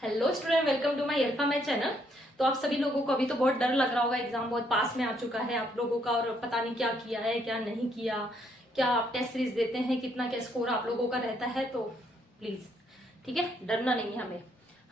Hello student, welcome to my Alpha Math channel. तो आप सभी लोगों को अभी तो बहुत डर लग रहा होगा, एग्जाम बहुत पास में आ चुका है आप लोगों का और पता नहीं क्या किया है क्या नहीं किया, क्या आप टेस्ट सीरीज देते हैं, कितना क्या स्कोर आप लोगों का रहता है। तो प्लीज ठीक है, डरना नहीं है। हमें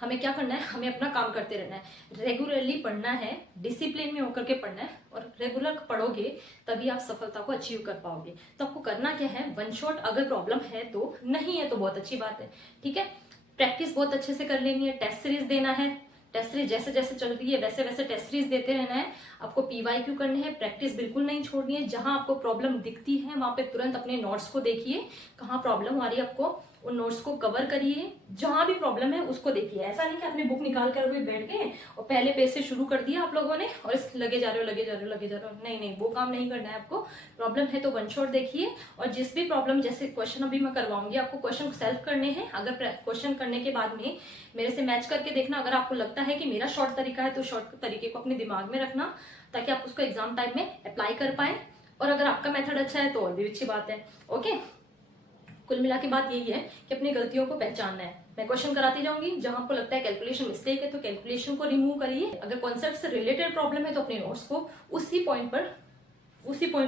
हमें क्या करना है, हमें अपना काम करते रहना है, रेगुलरली पढ़ना है, डिसिप्लिन में होकर के पढ़ना है और रेगुलर पढ़ोगे तभी आप सफलता को अचीव कर पाओगे। तो आपको करना क्या है, वन शॉट अगर प्रॉब्लम है तो, नहीं है तो बहुत अच्छी बात है, ठीक है। प्रैक्टिस बहुत अच्छे से कर लेनी है, टेस्ट सीरीज देना है, टेस्ट सीरीज जैसे जैसे चल रही है वैसे वैसे टेस्ट सीरीज देते रहना है। आपको पीवाईक्यू करने हैं, प्रैक्टिस बिल्कुल नहीं छोड़नी है। जहां आपको प्रॉब्लम दिखती है वहां पे तुरंत अपने नोट्स को देखिए, कहाँ प्रॉब्लम आ रही है आपको, उन नोट्स को कवर करिए। जहां भी प्रॉब्लम है उसको देखिए। ऐसा नहीं कि आपने बुक निकाल कर भी बैठ गए और पहले पेज से शुरू कर दिया आप लोगों ने और लगे जा रहे हो लगे जा रहे हो लगे जा रहे हो। नहीं नहीं, वो काम नहीं करना है आपको। प्रॉब्लम है तो वन शॉट देखिए और जिस भी प्रॉब्लम, जैसे क्वेश्चन अभी मैं करवाऊंगी आपको, क्वेश्चन सेल्फ करने हैं। अगर क्वेश्चन करने के बाद में मेरे से मैच करके देखना, अगर आपको लगता है कि मेरा शॉर्ट तरीका है तो शॉर्ट तरीके को अपने दिमाग में रखना ताकि आप उसको एग्जाम टाइम में अप्लाई कर पाए। और अगर आपका मेथड अच्छा है तो और भी अच्छी बात है। ओके, कुल मिला के बात यही है कि अपनी गलतियों को पहचानना है। मैं क्वेश्चन कराती जाऊंगी, जहां आपको लगता है कैलकुलेशन मिस्टेक है तो कैलकुलेशन को रिमूव करिए। अगर कॉन्सेप्ट से रिलेटेड प्रॉब्लम है तो अपने नोट्स को उसी पॉइंट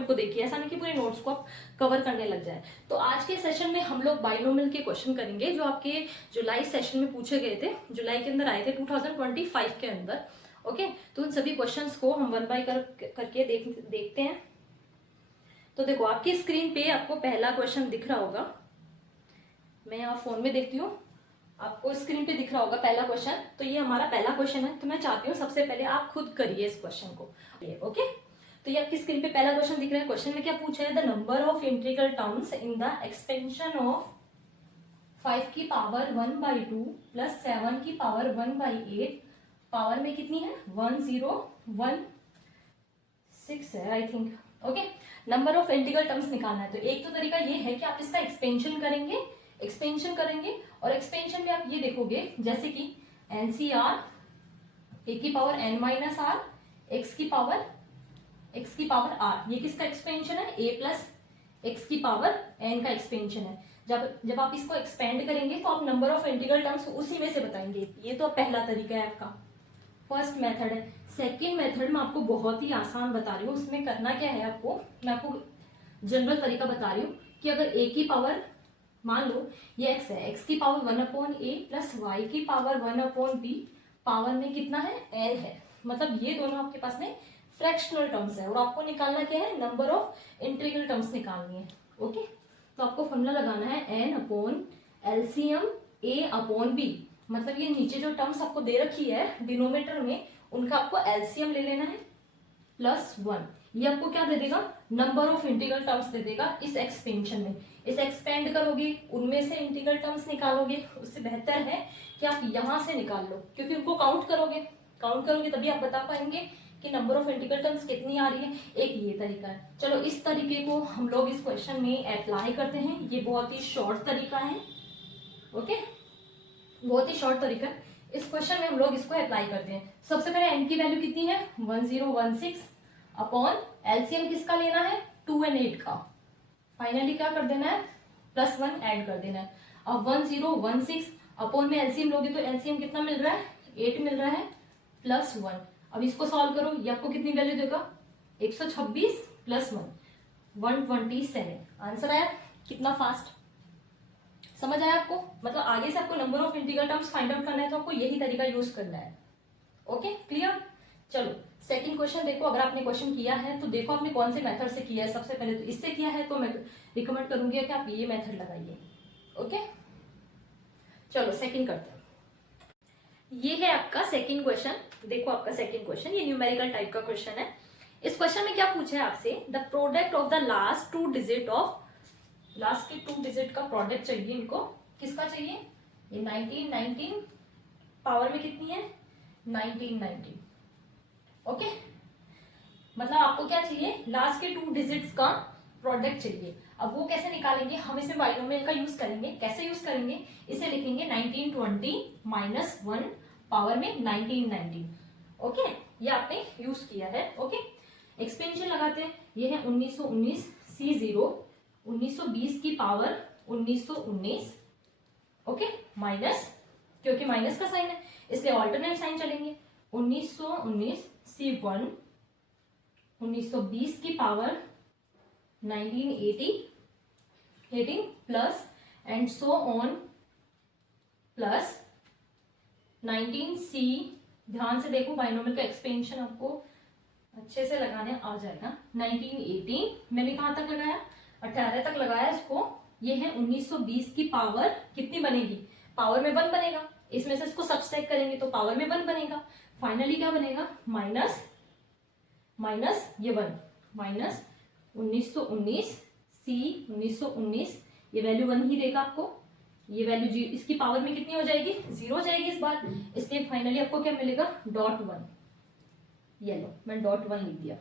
को देखिए। ऐसा नहीं कि पूरे नोट्स को आप कवर करने लग जाए। तो आज के सेशन में हम लोग बाइनोमियल के क्वेश्चन करेंगे जो आपके जुलाई सेशन में पूछे गए थे, जुलाई के अंदर आए थे 2025 के अंदर। ओके, तो उन सभी क्वेश्चंस को हम वन बाय करके देखते हैं। तो देखो, आपकी स्क्रीन पे आपको पहला क्वेश्चन दिख रहा होगा। मैं यहाँ फोन में देखती हूँ, आपको स्क्रीन पे दिख रहा होगा पहला क्वेश्चन। तो ये हमारा पहला क्वेश्चन है। तो मैं चाहती हूँ सबसे पहले आप खुद करिए इस क्वेश्चन को। ओके, तो ये आपकी स्क्रीन पे पहला क्वेश्चन दिख रहा है। क्वेश्चन में क्या पूछा है, the number of integral terms in the expansion of 5 की पावर 1/2 प्लस 7 की पावर 1/8 पावर में कितनी है, 1016 है I think. Okay, number of integral terms निकालना है। तो एक तो तरीका ये है कि आप इसका एक्सपेंशन करेंगे और एक्सपेंशन में आप ये देखोगे जैसे कि एनसीआर ए की power n minus r x की पावर आर, ये किसका एक्सपेंशन है, a प्लस एक्स की पावर n का एक्सपेंशन है। जब आप इसको एक्सपेंड करेंगे तो आप नंबर ऑफ इंटीग्रल टर्म्स उसी में से बताएंगे। ये तो पहला तरीका है आपका, फर्स्ट मेथड है। सेकेंड मेथड में आपको बहुत ही आसान बता रही हूँ। उसमें करना क्या है आपको, मैं आपको जनरल तरीका बता रही हूँ कि अगर a की पावर, मान लो ये x है, x की पावर 1/a प्लस y की पावर 1/b पावर में कितना है, n है। मतलब ये दोनों आपके पास में फ्रैक्शनल टर्म्स है और आपको निकालना क्या है, नंबर ऑफ इंटीग्रल टर्म्स निकालनी है। ओके, तो आपको फॉर्मूला लगाना है n/LCM a/b। मतलब ये नीचे जो टर्म्स आपको दे रखी है डिनोमिनेटर में, उनका आपको एलसीएम ले लेना है +1। ये आपको क्या दे देगा, नंबर ऑफ इंटीग्रल टर्म्स दे देगा इस एक्सपेंशन में। इस एक्सपेंड करोगे, उनमें से इंटीग्रल टर्म्स निकालोगे। उससे बेहतर है कि आप यहां से निकाल लो, क्योंकि उनको काउंट करोगे तभी आप बता पाएंगे कि नंबर ऑफ इंटीग्रल टर्म्स कितनी आ रही है। एक ये तरीका है। चलो, इस तरीके को हम लोग इस क्वेश्चन में अप्लाई करते हैं। ये बहुत ही शॉर्ट तरीका है। ओके, बहुत ही शॉर्ट तरीका। इस क्वेश्चन में हम लोग इसको अप्लाई करते हैं। सबसे पहले n की वैल्यू कितनी है, 1016 अपॉन एलसीएम किसका लेना है, 2 और 8 का। फाइनली क्या कर देना है, +1 ऐड कर देना है। अब 1016 अपॉन में एलसीएम लोगे तो एलसीएम कितना मिल रहा है, 8 मिल रहा है +1। अब इसको सॉल्व करो, ये आपको कितनी वैल्यू देगा, 126 +1 127। आंसर आया। कितना फास्ट, समझ आया आपको। मतलब आगे से आपको number of integral terms find out करना है तो आपको यही तरीका यूज करना है। Okay, clear. चलो, सेकंड क्वेश्चन देखो। अगर आपने क्वेश्चन किया है तो देखो आपने कौन से मेथड से किया है। सबसे पहले तो इससे किया है तो मैं रिकमेंड करूंगी कि आप ये मेथड लगाइए। ओके, चलो सेकंड करते हैं। ये है आपका सेकंड क्वेश्चन। देखो आपका सेकंड क्वेश्चन, ये न्यूमेरिकल टाइप का क्वेश्चन है। इस क्वेश्चन में क्या पूछा है आपसे, the product of the last two digit का प्रोडक्ट चाहिए इनको। किसका चाहिए, ये 19 पावर में कितनी है, 19। ओके, मतलब आपको क्या चाहिए, लास्ट के 2 डिजिट्स का प्रोडक्ट चाहिए। अब वो कैसे निकालेंगे, हम इसमें बाइनोमियल का यूज करेंगे। कैसे यूज करेंगे, इसे लिखेंगे 1920 -1 पावर में 19। ओके, ये आपने यूज किया है। ओके, एक्सपेंशन लगाते हैं। ये है 1919 C0 1920 की पावर 1919। ओके, -3 क्योंकि माइनस का साइन है, इसलिए ऑल्टरनेट साइन चलेंगे। 1919 C1, 1920 की power 1918 plus and so on plus 19C, ध्यान से देखो बाइनोमियल का एक्सपेंशन आपको अच्छे से लगाने आ जाएगा। 1918 मैंने कहाँ तक लगाया, 18 तक लगाया इसको। ये है 1920 की पावर कितनी बनेगी, पावर में 1 बनेगा, इसमें से इसको सबट्रैक्ट करेंगे तो पावर में 1 बनेगा। फाइनली क्या बनेगा, माइनस माइनस ये 1 माइनस 1919 C 1919, ये वैल्यू 1 ही देगा आपको, ये वैल्यू जी इसकी पावर में कितनी हो जाएगी, 0 हो जाएगी इस बार, इसलिए फाइनली आपको क्या मिलेगा, .1। ये लो मैं .1 लिख दिया।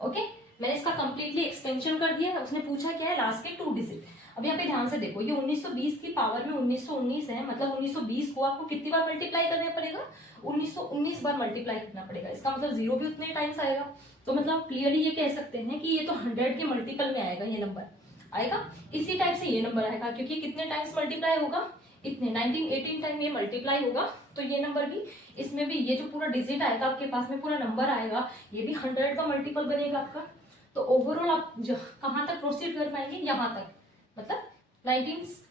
ओके, मैंने इसका कंप्लीटली एक्सपेंशन कर दिया। उसने पूछा क्या है, लास्ट के 2 डिजिट। अब यहाँ पे ध्यान से देखो, ये 1920 की पावर में 1919 है, मतलब 1920 को आपको कितनी बार मल्टीप्लाई करना पड़ेगा, 1919 बार मल्टीप्लाई करना पड़ेगा। इसका मतलब 0 भी उतने टाइम्स आएगा। तो मतलब क्लियरली ये कह सकते हैं कि ये तो 100 के मल्टीपल में आएगा, ये नंबर आएगा। इसी टाइप से ये नंबर आएगा, क्योंकि कितने टाइम्स मल्टीप्लाई होगा, इतने 1918 टाइम ये मल्टीप्लाई होगा। तो ये नंबर भी, इसमें भी ये जो पूरा डिजिट आएगा आपके पास में, पूरा नंबर आएगा, ये भी 100 का मल्टीपल बनेगा आपका। तो ओवरऑल आप कहाँ तक प्रोसीड कर पाएंगे, यहाँ तक, मतलब 19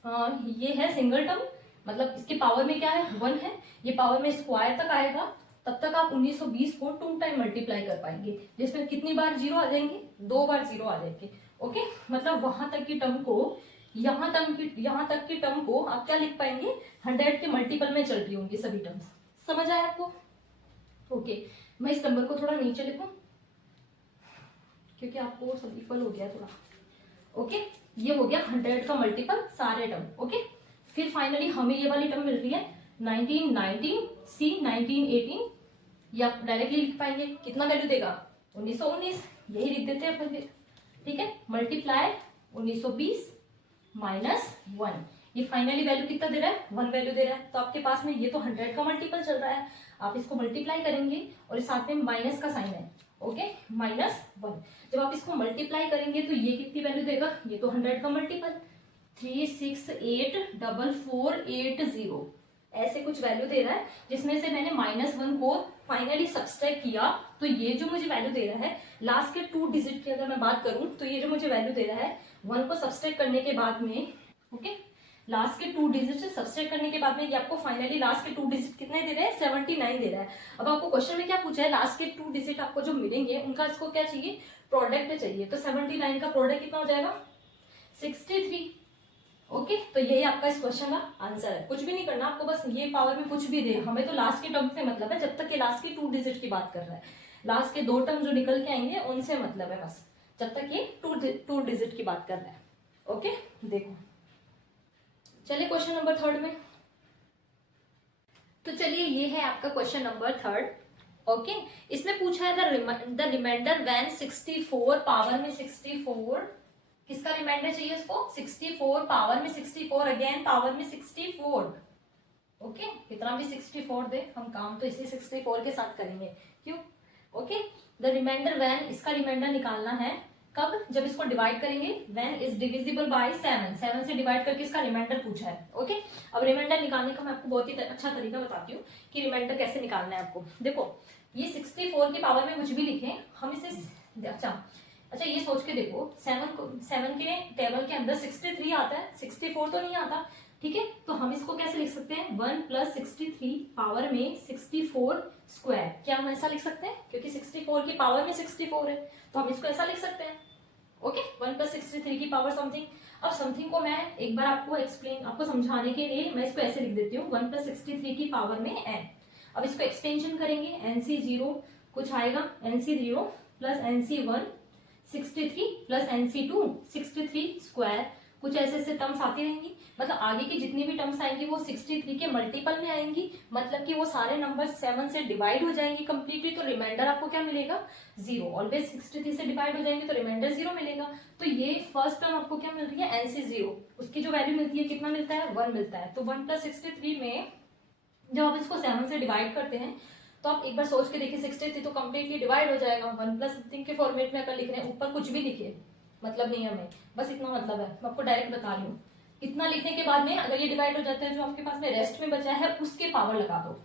ये है सिंगल टर्म, मतलब इसके पावर में क्या है, 1 है, ये पावर में स्क्वायर तक आएगा, तब तक आप 1920 को 2 टाइम मल्टीप्लाई कर पाएंगे, जिसमें कितनी बार 0 आ जाएंगे, 2 बार 0 आ जाएंगे। ओके, मतलब वहां तक की टर्म को, यहाँ तक की टर्म को आप क्या लिख पाएंगे, 100 के मल्टीपल में चल रही होंगी सभी टर्म्स। समझ आया आपको? ओके, मैं इस नंबर को थोड़ा नीचे लिखूं क्योंकि आपको सब इक्वल हो गया थोड़ा। ओके, ये हो गया 100 का मल्टीपल सारे टर्म। ओके, फिर फाइनली हमें ये वाली टर्म मिल रही है 1919 C 1918, ये आप डायरेक्टली लिख पाएंगे, कितना वैल्यू देगा, 1919, यही लिख देते हैं अपन फिर। ठीक है, मल्टीप्लाई 1920 माइनस 1, ये फाइनली वैल्यू कितना दे रहा है, 1 वैल्यू दे रहा है। तो आपके पास में ये तो 100 का मल्टीपल चल रहा है, आप इसको मल्टीप्लाई करेंगे और साथ में माइनस का साइन है। ओके, -1, जब आप इसको मल्टीप्लाई करेंगे तो ये कितनी वैल्यू देगा, ये तो 100 का मल्टीपल, 3684480, ऐसे कुछ वैल्यू दे रहा है, जिसमें से मैंने -1 को फाइनली सबट्रैक्ट किया। तो ये जो मुझे वैल्यू दे रहा है, लास्ट के 2 डिजिट की अगर मैं बात करूं, तो ये जो मुझे वैल्यू दे रहा है 1 को सबट्रैक्ट करने के बाद में, ओके, लास्ट के 2 डिजिट से सबट्रैक्ट करने के बाद में ये आपको फाइनली लास्ट के 2 डिजिट कितने दे रहे हैं, 79 दे रहा है। अब आपको क्वेश्चन में क्या पूछा है, लास्ट के 2 डिजिट आपको जो मिलेंगे उनका इसको क्या चाहिए, प्रोडक्ट चाहिए। तो 79 का प्रोडक्ट कितना हो जाएगा, 63। ओके, तो यही आपका इस क्वेश्चन का आंसर है। कुछ भी नहीं करना आपको, बस ये पावर में कुछ भी दे, हमें तो लास्ट के टर्म से मतलब है, जब तक ये लास्ट के 2 डिजिट की बात कर रहा है। लास्ट के 2 टर्म जो निकल के आएंगे उनसे मतलब है बस, जब तक ये 2 डिजिट की बात कर रहा है। ओके, देखो चलिए क्वेश्चन नंबर 3 में। तो चलिए ये है आपका क्वेश्चन नंबर 3। ओके, इसमें पूछा है द रिमाइंडर व्हेन 64 पावर में 64, किसका रिमाइंडर चाहिए उसको, 64 पावर में 64, अगेन पावर में 64। ओके, कितना भी 64 दे, हम काम तो इसी 64 के साथ करेंगे, क्यों। ओके, द रिमाइंडर व्हेन, इसका रिमाइंडर निकालना है कब, जब इसको डिवाइड करेंगे, व्हेन इज डिविजिबल बाय 7 से डिवाइड करके इसका रिमाइंडर पूछा है। ओके, अब रिमाइंडर निकालने का मैं आपको बहुत ही अच्छा तरीका बताती हूँ कि रिमाइंडर कैसे निकालना है आपको। देखो, ये 64 की पावर में कुछ भी लिखें, हम इसे अच्छा ये सोच के देखो, 7 के टेबल के अंदर 63 आता है, 64 तो नहीं आता। ठीक है, तो हम इसको कैसे लिख सकते हैं, 1 + 63 पावर में 64 स्क्वायर, क्या हम ऐसा लिख सकते हैं, क्योंकि 64 की पावर में 64 है, तो हम इसको ऐसा लिख सकते हैं। ओके, 1 + 63 की पावर समथिंग। अब समथिंग को मैं एक बार आपको समझाने के लिए मैं इसको ऐसे लिख देती हूँ, 1 + 63 की पावर में n। अब इसको एक्सटेंशन करेंगे, NC0 कुछ आएगा, NC0 + NC1 63 + NC2 63 स्क्वायर, कुछ ऐसे ऐसे टर्म्स आती रहेंगी। मतलब आगे की जितनी भी टर्म्स आएंगी वो 63 के मल्टीपल में आएंगी, मतलब कि वो सारे नंबर 7 से डिवाइड हो जाएंगे कंप्लीटली। तो रिमाइंडर आपको क्या मिलेगा, 0। ऑलवेज 63 से डिवाइड हो जाएंगे तो रिमाइंडर 0 मिलेगा। तो ये फर्स्ट टर्म आपको क्या मिल रही है, NC0, उसकी जो वैल्यू मिलती है कितना मिलता है, 1 मिलता है। तो 1 + 63 में जब आप इसको 7 से डिवाइड करते हैं तो आप एक बार सोच के देखिए, 63 तो कंप्लीटली डिवाइड हो जाएगा। 1 + समथिंग के फॉर्मेट में अगर लिख रहे हैं, ऊपर कुछ भी लिखिए, मतलब नहीं हमें, बस इतना मतलब है, मैं आपको डायरेक्ट बता रही हूँ। कितना लिखने के बाद में अगर ये डिवाइड हो जाता है, जो आपके पास में रेस्ट में बचा है उसके पावर लगा दो।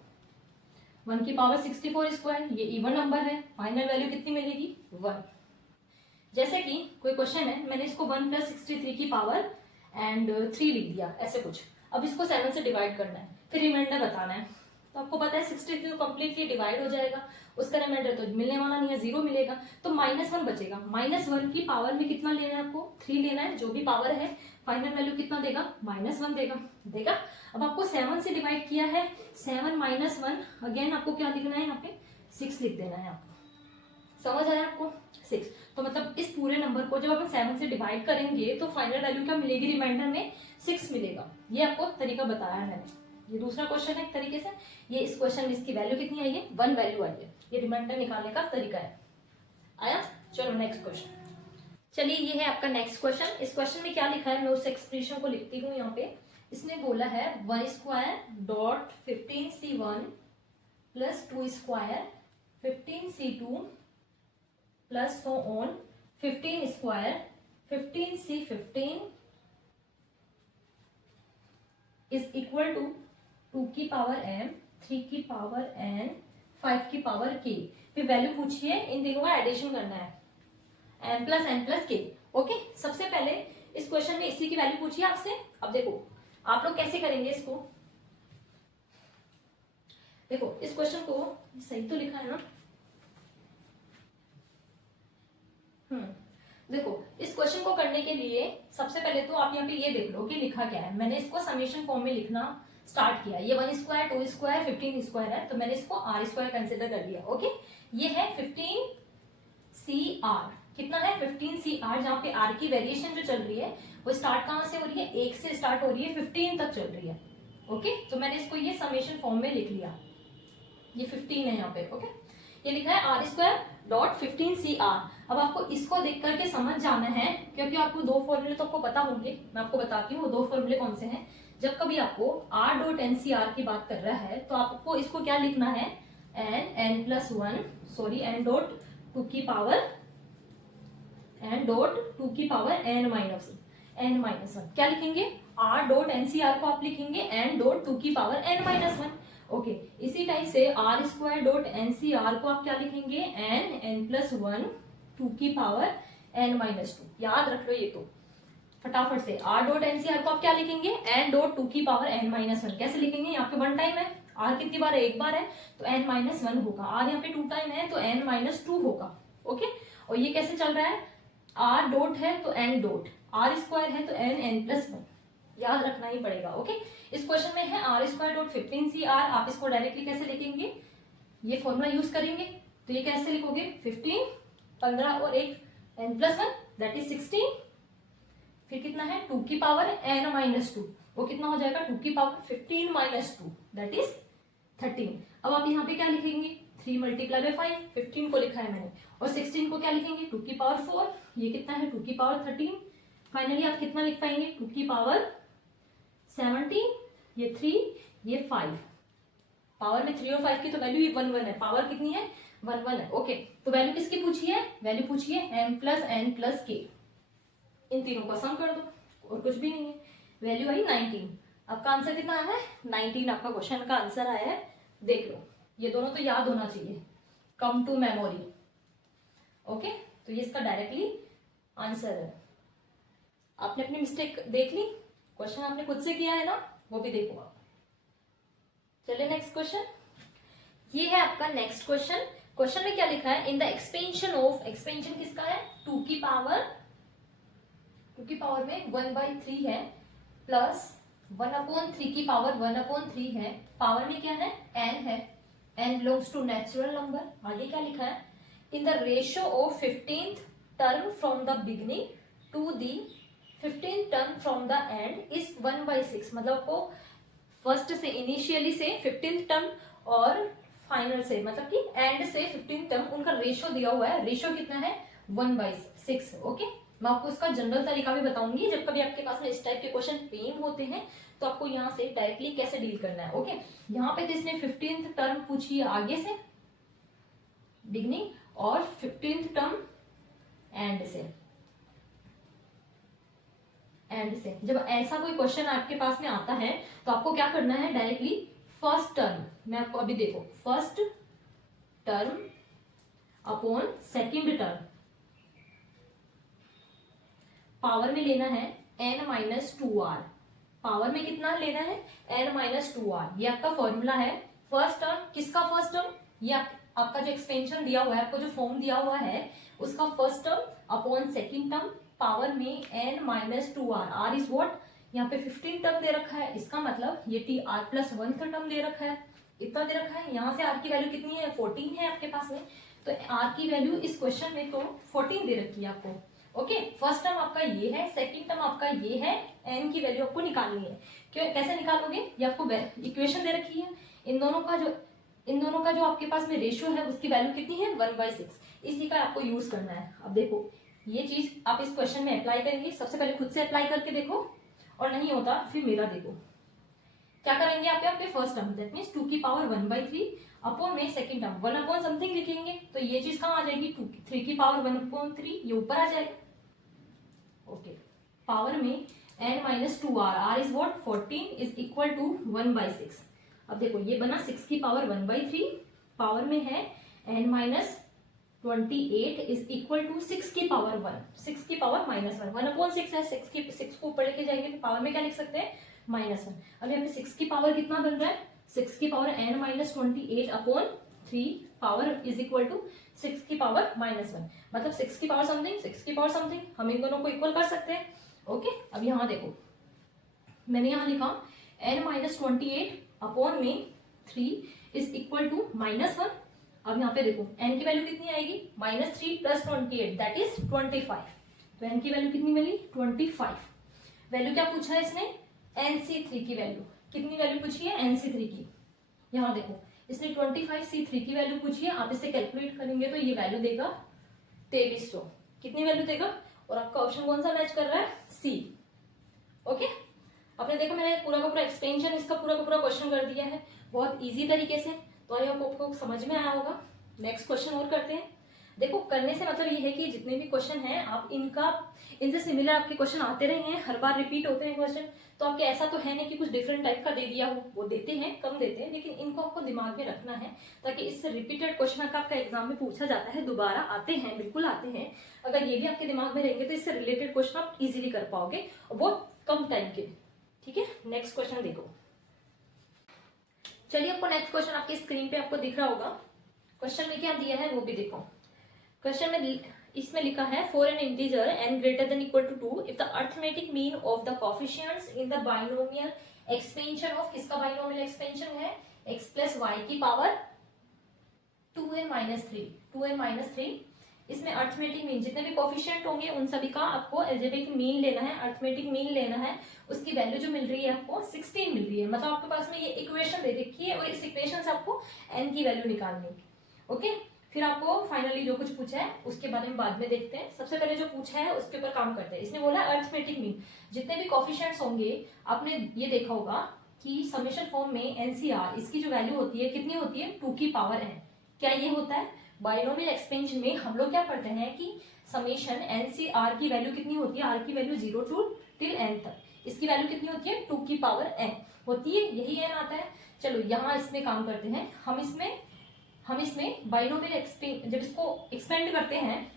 1 की पावर 64 स्क्वायर, ये इवन नंबर है, फाइनल वैल्यू कितनी मिलेगी 1। जैसे कि कोई क्वेश्चन है, मैंने इसको 1 + 63 की पावर एंड 3 लिख दिया, ऐसे कुछ। अब इसको 7 से डिवाइड करना है, फिर रिमाइंडर बताना है। तो आपको पता है 63 तो कम्प्लीटली डिवाइड हो जाएगा, उसका रिमाइंडर तो मिलने वाला नहीं है, 0 मिलेगा, तो -1 बचेगा। -1 की पावर में कितना लेना है आपको, 3 लेना है, जो भी पावर है। फाइनल वैल्यू कितना देगा, -1 देगा। अब आपको 7 से डिवाइड किया है, 7 - 1, अगेन आपको क्या लिखना है, यहाँ पे 6 लिख देना है आपको। समझ आया आपको, 6। तो मतलब इस पूरे नंबर को जब अपन 7 से डिवाइड करेंगे तो फाइनल वैल्यू क्या मिलेगी, रिमाइंडर में 6 मिलेगा। ये आपको तरीका बताया है मैंने। ये दूसरा क्वेश्चन है एक तरीके से। ये इस क्वेश्चन में इसकी वैल्यू कितनी आई है, 1 वैल्यू आई है। ये रिमाइंडर निकालने का तरीका है। आया, चलो नेक्स्ट क्वेश्चन। चलिए, ये है आपका नेक्स्ट क्वेश्चन। इस क्वेश्चन में क्या लिखा है, मैं उस एक्सप्रेशन को लिखती हूँ यहाँ पे। इसने बोला है 1² .15c1 + 2² .15c2 + so on 15² .15c15 is equal to 2 की पावर m, 3 की पावर n, 5 की पावर k। फिर वैल्यू पूछिए, इन तीनों का एडिशन करना है, m + n + k। ओके, सबसे पहले इस क्वेश्चन में इसी की वैल्यू पूछिए आपसे। अब देखो आप लोग कैसे करेंगे इसको। देखो इस क्वेश्चन को सही तो लिखा है ना, देखो इस क्वेश्चन को करने के लिए सबसे पहले तो आप यहाँ पे ये देख लो कि लिखा क्या है। मैंने इसको समेशन फॉर्म में लिखना स्टार्ट किया। ये 1², 2², 15² है, तो मैंने इसको r² कंसिडर कर लिया। ओके, ये है 15cr। कितना है 15cr, जहाँ पे r की वेरिएशन जो चल रही है वो स्टार्ट कहाँ से हो रही है, 1 से स्टार्ट हो रही है, 15 तक चल रही है। ओके, तो मैंने इसको ये समेशन फॉर्म में लिख लिया। ये 15 है यहाँ पे। ओके, ये लिखा है r² .15cr। अब आपको इसको देख करके समझ जाना है, क्योंकि आपको दो फॉर्मूले तो आपको पता होंगे। मैं आपको बताती हूँ वो दो फॉर्मूले कौन से हैं। जब कभी आपको r.ncr की बात कर रहा है तो आपको इसको क्या लिखना है, n.2 की पावर n-1 क्या लिखेंगे, r.ncr को आप लिखेंगे n.2 की पावर n-1। ओके, इसी टाइप से r².ncr को आप क्या लिखेंगे, n+1 2 की पावर n-2। याद रख लो ये तो फटाफट से। r.ncr को आप क्या लिखेंगे, n.2 की पावर n-1। कैसे लिखेंगे, यहाँ पे 1 टाइम है, r कितनी बार है, 1 बार है, तो n-1 होगा। r यहाँ पे 2 टाइम है तो n-2 होगा। ओके, और ये कैसे चल रहा है, r. है तो n. r² है तो n+1। याद रखना ही पड़ेगा। ओके, इस क्वेश्चन में है r² .15cr। आप इसको डायरेक्टली कैसे लिखेंगे, ये फॉर्मूला यूज करेंगे। तो ये कैसे लिखोगे, 15, 15 और 1 n+1 दैट इज 16। फिर कितना है 2 की पावर n-2, वो कितना हो जाएगा 2 की पावर 15 - 2 दैट इज 13। अब आप यहाँ पे क्या लिखेंगे, 3 × 5, 15 को लिखा है मैंने, और 16 को क्या लिखेंगे 2 की पावर 4। ये कितना है 2 की पावर 13। फाइनली आप कितना लिख पाएंगे, 2 की पावर 17, ये 3, ये 5। पावर में 3 और 5 की तो वैल्यू ही 1 है, पावर कितनी है 1 है। ओके, तो वैल्यू किसकी पूछी है, वैल्यू पूछी है m + n + k। इन तीनों का सम कर दो और कुछ भी नहीं है, वैल्यू आई 19। आपका आंसर कितना आया है 19, आपका क्वेश्चन का आंसर आया है। देख लो, ये दोनों तो याद होना चाहिए, कम टू मेमोरी। ओके, तो ये इसका डायरेक्टली आंसर है। आपने अपनी मिस्टेक देख ली, क्वेश्चन आपने खुद से किया है ना, वो भी देखो आप। चलिए नेक्स्ट क्वेश्चन, ये है आपका नेक्स्ट क्वेश्चन। क्वेश्चन में क्या लिखा है, in the expansion of, expansion किसका है 2 की पावर में 1/3 है, प्लस 1/3 की पावर 1/3 है। पावर में क्या है n है, n belongs to natural number. आगे क्या लिखा है, in the ratio of 15th term from the beginning to the 15th term from the end is 1/6। मतलब आपको फर्स्ट से, इनिशियली से 15th टर्म और फाइनल से, मतलब कि एंड से 15th टर्म, उनका रेशियो दिया हुआ है। रेशियो कितना है 1/6। ओके, मैं आपको इसका जनरल तरीका भी बताऊंगी। जब कभी आपके पास में इस टाइप के क्वेश्चन पेन होते हैं तो आपको यहाँ से डायरेक्टली कैसे डील करना है। ओके, यहाँ पे तो इसने 15th टर्म पूछी है आगे से बिगनिंग, और 15th टर्म एंड से। एंड से। जब ऐसा कोई क्वेश्चन आपके पास में आता है तो आपको क्या करना है, डायरेक्टली फर्स्ट टर्म, मैं आपको अभी देखो, first term upon second term power में लेना है n-2r। पावर में कितना लेना है, n-2r। ये आपका फॉर्मूला है। फर्स्ट टर्म, किसका फर्स्ट टर्म, ये आपका जो एक्सपेंशन दिया हुआ है, आपको जो फॉर्म दिया हुआ है उसका first term upon second term power में n-2r। r इज व्हाट, यहाँ पे 15 टर्म दे रखा है, इसका मतलब ये t r+1 का टर्म दे रखा है, इतना दे रखा है। यहाँ से r की वैल्यू कितनी है, 14 है आपके पास में, तो r की वैल्यू इस क्वेश्चन में तो 14 दे रखी है आपको। ओके, फर्स्ट टर्म आपका ये है, सेकंड टर्म आपका ये है, n की वैल्यू आपको निकालनी है। क्यों, कैसे निकालोगे, ये आपको इक्वेशन दे रखी है। इन दोनों का जो आपके पास में रेशियो है उसकी वैल्यू कितनी है, 1/6। इसी का आपको यूज करना है। अब देखो ये चीज आप इस क्वेश्चन में अप्लाई करेंगे, सबसे पहले खुद से अप्लाई करके देखो, और नहीं होता फिर मेरा देखो। क्या करेंगे, आप यहाँ पे फर्स्ट टर्म दैट मीन्स 2 की पावर 1/3 अपॉन में सेकंड टर्म 1 अपॉन समथिंग लिखेंगे, तो ये चीज कहाँ आ जाएगी, 3 की पावर 1/3, ये ऊपर आ जाएगा। ओके, पावर में n-2r, r is what 14 is equal to 1/6। अब देखो ये बना 6 की पावर 1/3, पावर में है n-28 इज इक्वल टू 6 की पावर 1, 6 की पावर -1, 1/6 है, 6 को ऊपर लेके जाएंगे तो पावर में क्या लिख सकते हैं, -1। अब यहाँ पे 6 की पावर कितना बन रहा है, 6 की power n-28 upon 3 power is equal to 6 की पावर -1, मतलब 6 की पावर समथिंग, 6 की पावर समथिंग, हम इन दोनों को इक्वल कर सकते हैं। ओके, अब यहाँ देखो मैंने यहाँ लिखा n-28 अपॉन में 3 इज इक्वल टू -1। अब यहाँ पे देखो n की वैल्यू कितनी आएगी, -3 + 28 दैट इज 25। तो n की वैल्यू कितनी मिली, 25। वैल्यू क्या पूछा है इसने, nc3 की वैल्यू, कितनी वैल्यू पूछी है, nc3 की। यहाँ देखो इसने 25c3 की वैल्यू पूछी है, आप इसे कैलकुलेट करेंगे तो ये वैल्यू देगा 2300। कितनी वैल्यू देगा, और आपका ऑप्शन कौन सा मैच कर रहा है, सी। ओके, आपने देखो मैंने पूरा का पूरा एक्सपेंशन इसका पूरा का पूरा क्वेश्चन कर दिया है बहुत इजी तरीके से, तो आई होप आपको समझ में आया होगा। नेक्स्ट क्वेश्चन और करते हैं। देखो करने से मतलब ये है कि जितने भी क्वेश्चन हैं आप इनसे सिमिलर आपके क्वेश्चन आते रहे हैं, हर बार रिपीट होते हैं क्वेश्चन, तो आपके ऐसा तो है नहीं कि कुछ डिफरेंट टाइप का दे दिया हो, वो देते हैं, कम देते हैं, लेकिन इनको आपको दिमाग में रखना है ताकि इससे रिपीटेड क्वेश्चन अगर आपका एग्जाम में पूछा जाता है, दोबारा आते हैं, बिल्कुल आते हैं, अगर ये भी आपके दिमाग में रहेंगे तो इससे रिलेटेड क्वेश्चन आप इजिली कर पाओगे, बहुत कम टाइम के। ठीक है, नेक्स्ट क्वेश्चन देखो। चलिए आपको नेक्स्ट क्वेश्चन आपकी स्क्रीन पे आपको दिख रहा होगा। क्वेश्चन में क्या दिया है वो भी देखो। क्वेश्चन में इसमें लिखा है for an integer n greater than equal to 2 if the arithmetic mean of the coefficients in the binomial expansion of, किसका बाइनोमियल एक्सपेंशन है, x प्लस वाई की पावर 2n-3। इसमें अरिथमेटिक मीन जितने भी कोएफिशिएंट होंगे उन सभी का आपको अलजेब्रिक मीन लेना है, अरिथमेटिक मीन लेना है। उसकी वैल्यू जो मिल रही है आपको 16 मिल रही है, मतलब आपके पास में ये इक्वेशन दे रखी है और इस इक्वेशन से आपको n की वैल्यू निकालनी है। ओके, फिर आपको फाइनली जो कुछ पूछा है उसके बारे में बाद में देखते हैं। सबसे पहले जो पूछा है उसके ऊपर काम करते हैं। इसने बोला अरिथमेटिक मीन जितने भी कोएफिशिएंट्स होंगे, आपने ये देखा होगा कि समेशन फॉर्म में एनसीआर इसकी जो वैल्यू होती है कितनी होती है, 2 की पावर n। क्या ये होता है, बाइनोमियल एक्सपेंशन में हम लोग क्या पढ़ते हैं कि समेशन एनसीआर की वैल्यू कितनी होती है, आर की वैल्यू 0 to till n तक, इसकी वैल्यू कितनी होती है, 2 की पावर n होती है, यही n आता है। चलो यहाँ इसमें काम करते हैं, हम इसमें बाइनोमियल जब इसको एक्सपेंड करते हैं,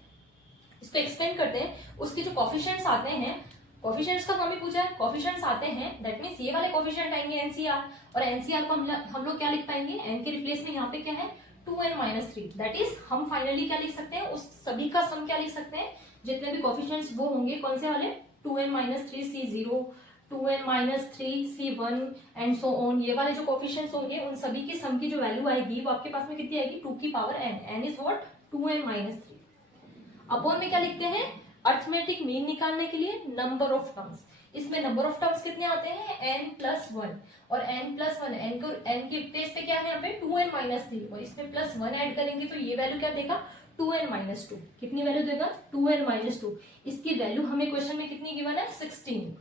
उसके जो कोएफिशिएंट्स आते हैं, कोएफिशिएंट्स का हमें पूछा है, कोएफिशिएंट्स आते हैं दैट मींस ये वाले कोएफिशिएंट आएंगे एनसीआर, और एनसीआर को हम लोग क्या लिख पाएंगे, n के रिप्लेस में यहाँ पे क्या है 2n-3, दैट इज हम फाइनली क्या लिख सकते हैं, उस सभी का सम क्या लिख सकते हैं, जितने भी कोएफिशिएंट्स वो होंगे कौन से वाले, 2n-3c0, 2n-3c1 and so on, ये वाले जो कोएफिशिएंट्स होंगे उन सभी की सम की जो वैल्यू आएगी वो आपके पास में कितनी आएगी, 2 की power n is what 2n-3। Upon में क्या लिखते हैं, अरिथमेटिक मीन निकालने के लिए नंबर ऑफ टर्म्स। इसमें नंबर ऑफ टर्म्स कितने आते हैं, n+1, और n+1 n के प्लेस पे क्या है यहाँ पे 2n-3, और इसमें +1 ऐड करेंगे तो ये वैल्यू क्या देगा 2n-2। कितनी वैल्यू देगा 2n-2। इसकी वैल्यू हमें क्वेश्चन में कितनी गिवन है 16,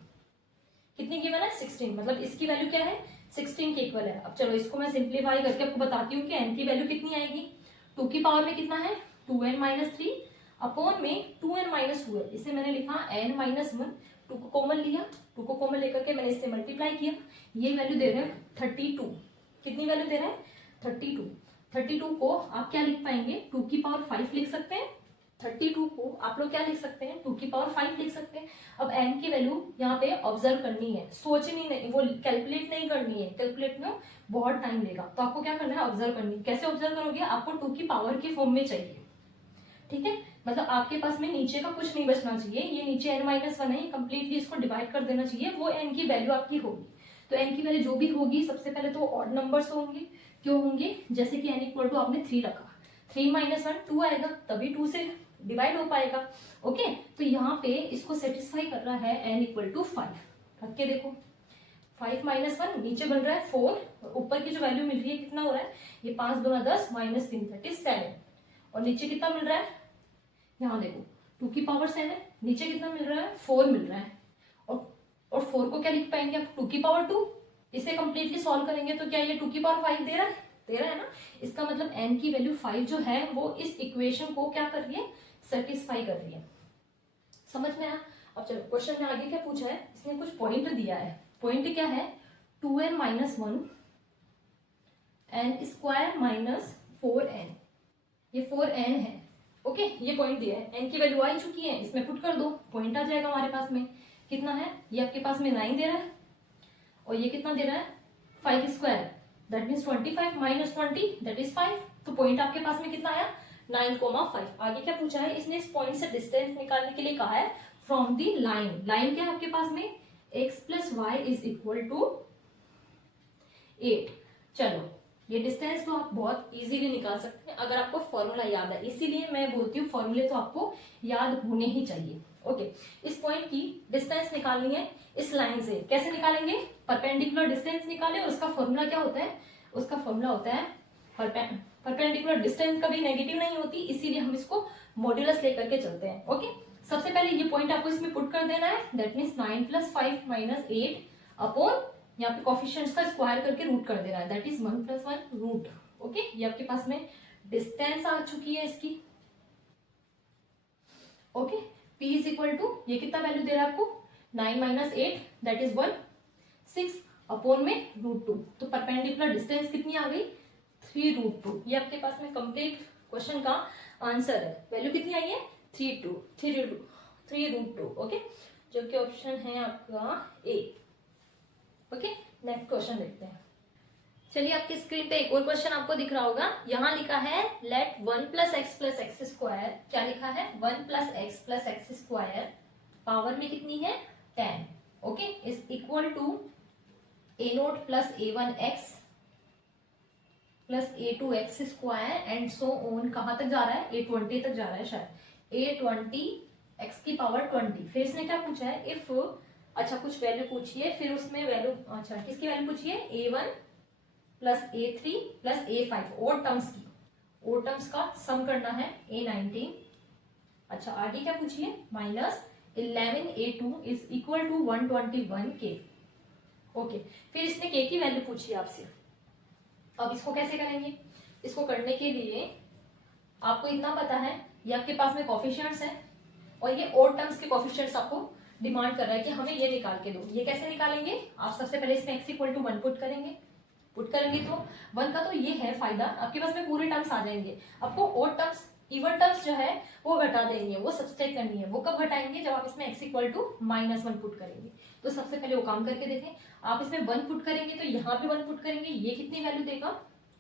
कितनी गिवन है 16, मतलब इसकी वैल्यू क्या है 16 के इक्वल है। अब चलो इसको मैं सिंप्लीफाई करके आपको बताती हूँ कि n की वैल्यू कितनी आएगी, 2 की पावर में कितना है 2n-3 अपॉन में 2n-2 है, इसे मैंने लिखा n-1 2 को कॉमन लिया, 2 को कॉमन लेकर के मैंने इससे मल्टीप्लाई किया, ये वैल्यू दे रहे हैं 32। कितनी वैल्यू दे रहा है? 32। 32 को आप क्या लिख पाएंगे? 2 की पावर 5 लिख सकते हैं। 32 को आप लोग क्या लिख सकते हैं? 2 की पावर 5 लिख सकते हैं। अब n की वैल्यू यहाँ पे ऑब्जर्व करनी है, सोचनी नहीं, वो कैलकुलेट नहीं करनी है, कैलकुलेट में बहुत टाइम लेगा। तो आपको क्या करना है? ऑब्जर्व करनी है। कैसे ऑब्जर्व करोगे? आपको 2 की पावर के फॉर्म में चाहिए, ठीक है। मतलब आपके पास में नीचे का कुछ नहीं बचना चाहिए, ये नीचे n-1 है, कंप्लीटली इसको डिवाइड कर देना चाहिए, वो n की वैल्यू आपकी होगी। तो n की वैल्यू जो भी होगी, सबसे पहले तो ऑड नंबर्स होंगे। क्यों होंगे? जैसे कि n इक्वल टू आपने 3 रखा, 3 - 1 2 आएगा, तभी 2 से डिवाइड हो पाएगा। ओके, तो यहाँ पे इसको सेटिस्फाई कर रहा है n इक्वल टू 5। रख के देखो, 5 - 1 नीचे बन रहा है 4, और ऊपर की जो वैल्यू मिल रही है कितना हो रहा है? ये 5 दूना 10 -3 37, और नीचे कितना मिल रहा है? यहाँ देखो 2 की पावर 7, नीचे कितना मिल रहा है? 4 मिल रहा है। और 4 को क्या लिख पाएंगे आप? 2 की पावर 2। इसे कंप्लीटली सॉल्व करेंगे तो क्या ये 2 की पावर 5 दे रहा है? दे रहा है ना। इसका मतलब n की वैल्यू 5 जो है वो इस इक्वेशन को क्या कर रही है? सेटिस्फाई कर रही है। समझ में आया? अब चलो क्वेश्चन में आगे क्या पूछा है, इसने कुछ पॉइंट दिया है। पॉइंट क्या है? 2n - 1 n² - 4n, ये 4n है। ओके, ये पॉइंट दिया है, n की वैल्यू आ चुकी है, इसमें पुट कर दो, पॉइंट आ जाएगा हमारे पास में। कितना है? ये आपके पास में 9 दे रहा है, और ये कितना दे रहा है? 5², दैट मीन्स 25 - 20 दैट इज 5। तो पॉइंट आपके पास में कितना आया? 9,5। आगे क्या पूछा है इसने? इस पॉइंट से डिस्टेंस निकालने के लिए कहा है फ्रॉम दी लाइन। लाइन क्या है आपके पास में? x + y = 8। चलो, ये डिस्टेंस तो आप बहुत इजीली निकाल सकते हैं अगर आपको फॉर्मूला याद है, इसीलिए मैं बोलती हूँ फॉर्मूले तो आपको याद होने ही चाहिए। ओके, इस पॉइंट की डिस्टेंस निकालनी है इस लाइन से। कैसे निकालेंगे? परपेंडिकुलर डिस्टेंस निकाले, और उसका फॉर्मूला क्या होता है? उसका फॉर्मूला होता है परपेंडिकुलर डिस्टेंस कभी नेगेटिव नहीं होती, इसीलिए हम इसको मॉड्यूलस लेकर के चलते हैं। ओके, सबसे पहले ये पॉइंट आपको इसमें पुट कर देना है, दैट मीन्स 9 + 5 - 8 अपॉन यहाँ पे कोफिशिएंट्स का स्क्वायर करके रूट कर देना है, दैट इज 1 + 1 रूट। ओके, ये आपके पास में डिस्टेंस आ चुकी है इसकी। ओके, p = ये कितना वैल्यू दे रहा है आपको? 9 - 8 दैट इज 1 6 अपॉन में √2। तो परपेंडिकुलर डिस्टेंस कितनी आ गई? 3√2। ये आपके पास में कंप्लीट क्वेश्चन का आंसर है। वैल्यू कितनी आई है? 3√2। ओके, जो कि ऑप्शन है आपका ए। ओके, नेक्स्ट क्वेश्चन देखते हैं। चलिए, आपकी स्क्रीन पे एक और क्वेश्चन आपको दिख रहा होगा। यहाँ लिखा है लेट 1 + x + x², क्या लिखा है? 1 + x + x² पावर में कितनी है? 10। Okay, is equal to a0 + a1x + a2x² and so on. कहाँ तक जा रहा है? a20 तक जा रहा है शायद। a20 x⁻20। फिर इसने क्या पूछा है? इफ, अच्छा कुछ वैल्यू पूछिए, फिर उसमें वैल्यू, अच्छा किसकी वैल्यू पूछिए? a1 + a3 + a5 odd terms की। ओड टर्म्स का सम करना है a19। अच्छा, आगे क्या पूछिए? -11 a2 = 121k। ओके, फिर इसने k की वैल्यू पूछी आपसे। अब इसको कैसे करेंगे? इसको करने के लिए आपको इतना पता है, ये आपके पास में कोफिशिएंट्स हैं, और ये ओड टर्म्स के कोफिशिएंट्स आपको डिमांड कर रहा है कि हमें ये निकाल के दो। ये कैसे निकालेंगे? आप सबसे पहले इसमें x = 1 पुट करेंगे। पुट करेंगे तो 1 का तो ये है फायदा, आपके पास में पूरे टर्म्स आ जाएंगे। आपको ओड टर्म्स, इवन टर्म्स जो है वो घटा देंगे, वो सब्सट्रैक्ट करनी है। वो कब घटाएंगे? जब आप इसमें x = -1 पुट करेंगे। तो सबसे पहले वो काम करके देखें। आप इसमें 1 पुट करेंगे तो यहाँ पे 1 पुट करेंगे, ये कितनी वैल्यू देगा?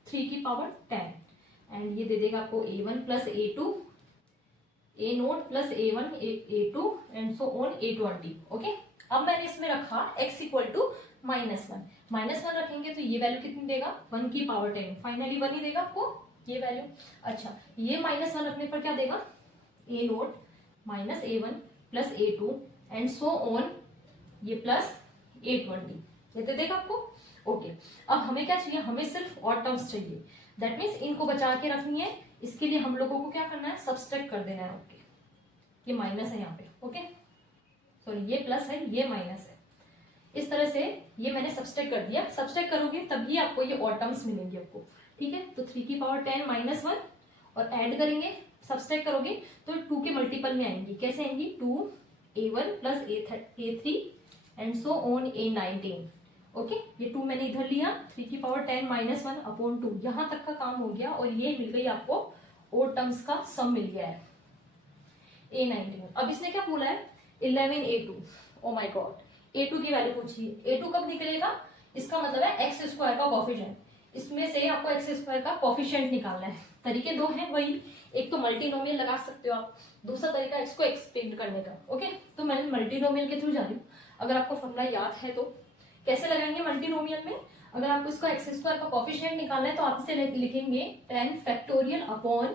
3 की पावर 10, एंड ये दे देगा आपको a1 + a2, a0 + a1 a2 and so on a20। Okay, अब मैंने इसमें रखा x = -1 रखेंगे तो ये वैल्यू कितनी देगा? 1 की पावर 10। फाइनली 1 ही देगा आपको ये वैल्यू। अच्छा, ये -1 रखने पर क्या देगा? a0 - a1 + a2 and so on, ये प्लस a20, ये दे देगा आपको। ओके, अब हमें क्या चाहिए? हमें सिर्फ ऑड टर्म्स चाहिए, दैट मीन्स इनको बचा के रखनी है। इसके लिए हम लोगों को क्या करना है? सब्सट्रैक्ट कर देना है। ओके, ये माइनस है यहाँ पे, ओके सॉरी, ये प्लस है, ये माइनस है। इस तरह से ये मैंने सब्सट्रैक्ट कर दिया। सब्सट्रैक्ट करोगे तभी आपको ये ऑड टर्म्स मिलेंगे आपको, ठीक है। तो 3 की पावर 10 -1 और ऐड करेंगे, सब्सट्रैक्ट करोगे तो 2 के मल्टीपल में आएंगी। कैसे आएंगी? 2 A1 plus A3 and so on A19। Okay, ये 2 मैंने इधर लिया, 3 की पावर 10 माइनस 1 अपॉन 2, यहां तक का काम हो गया और ये मिल गई आपको ओड टर्म्स का सम मिल गया है A19। अब इसने क्या बोला है 11A2। Oh my God, A2 की वैल्यू पूछी है। A2 कब निकलेगा, इसका मतलब है एक्स स्क्वायर का कोफिशिएंट, इसमें से आपको एक्स स्क्वायर का कोफिशिएंट निकालना है। तरीके दो हैं वही, एक तो मल्टीनोमियल लगा सकते हो आप, दूसरा तरीका इसको एक्सपेंड करने का। ओके, तो मैं मल्टीनोमियल के थ्रू जा रही हूँ। अगर आपको फॉर्मूला याद है तो कैसे लगाएंगे मल्टीनोमियल में, अगर आपको इसका एक्स स्क्वायर का कोफिशिएंट निकालना है तो आप इसे लिखेंगे 10 फैक्टोरियल अपॉन,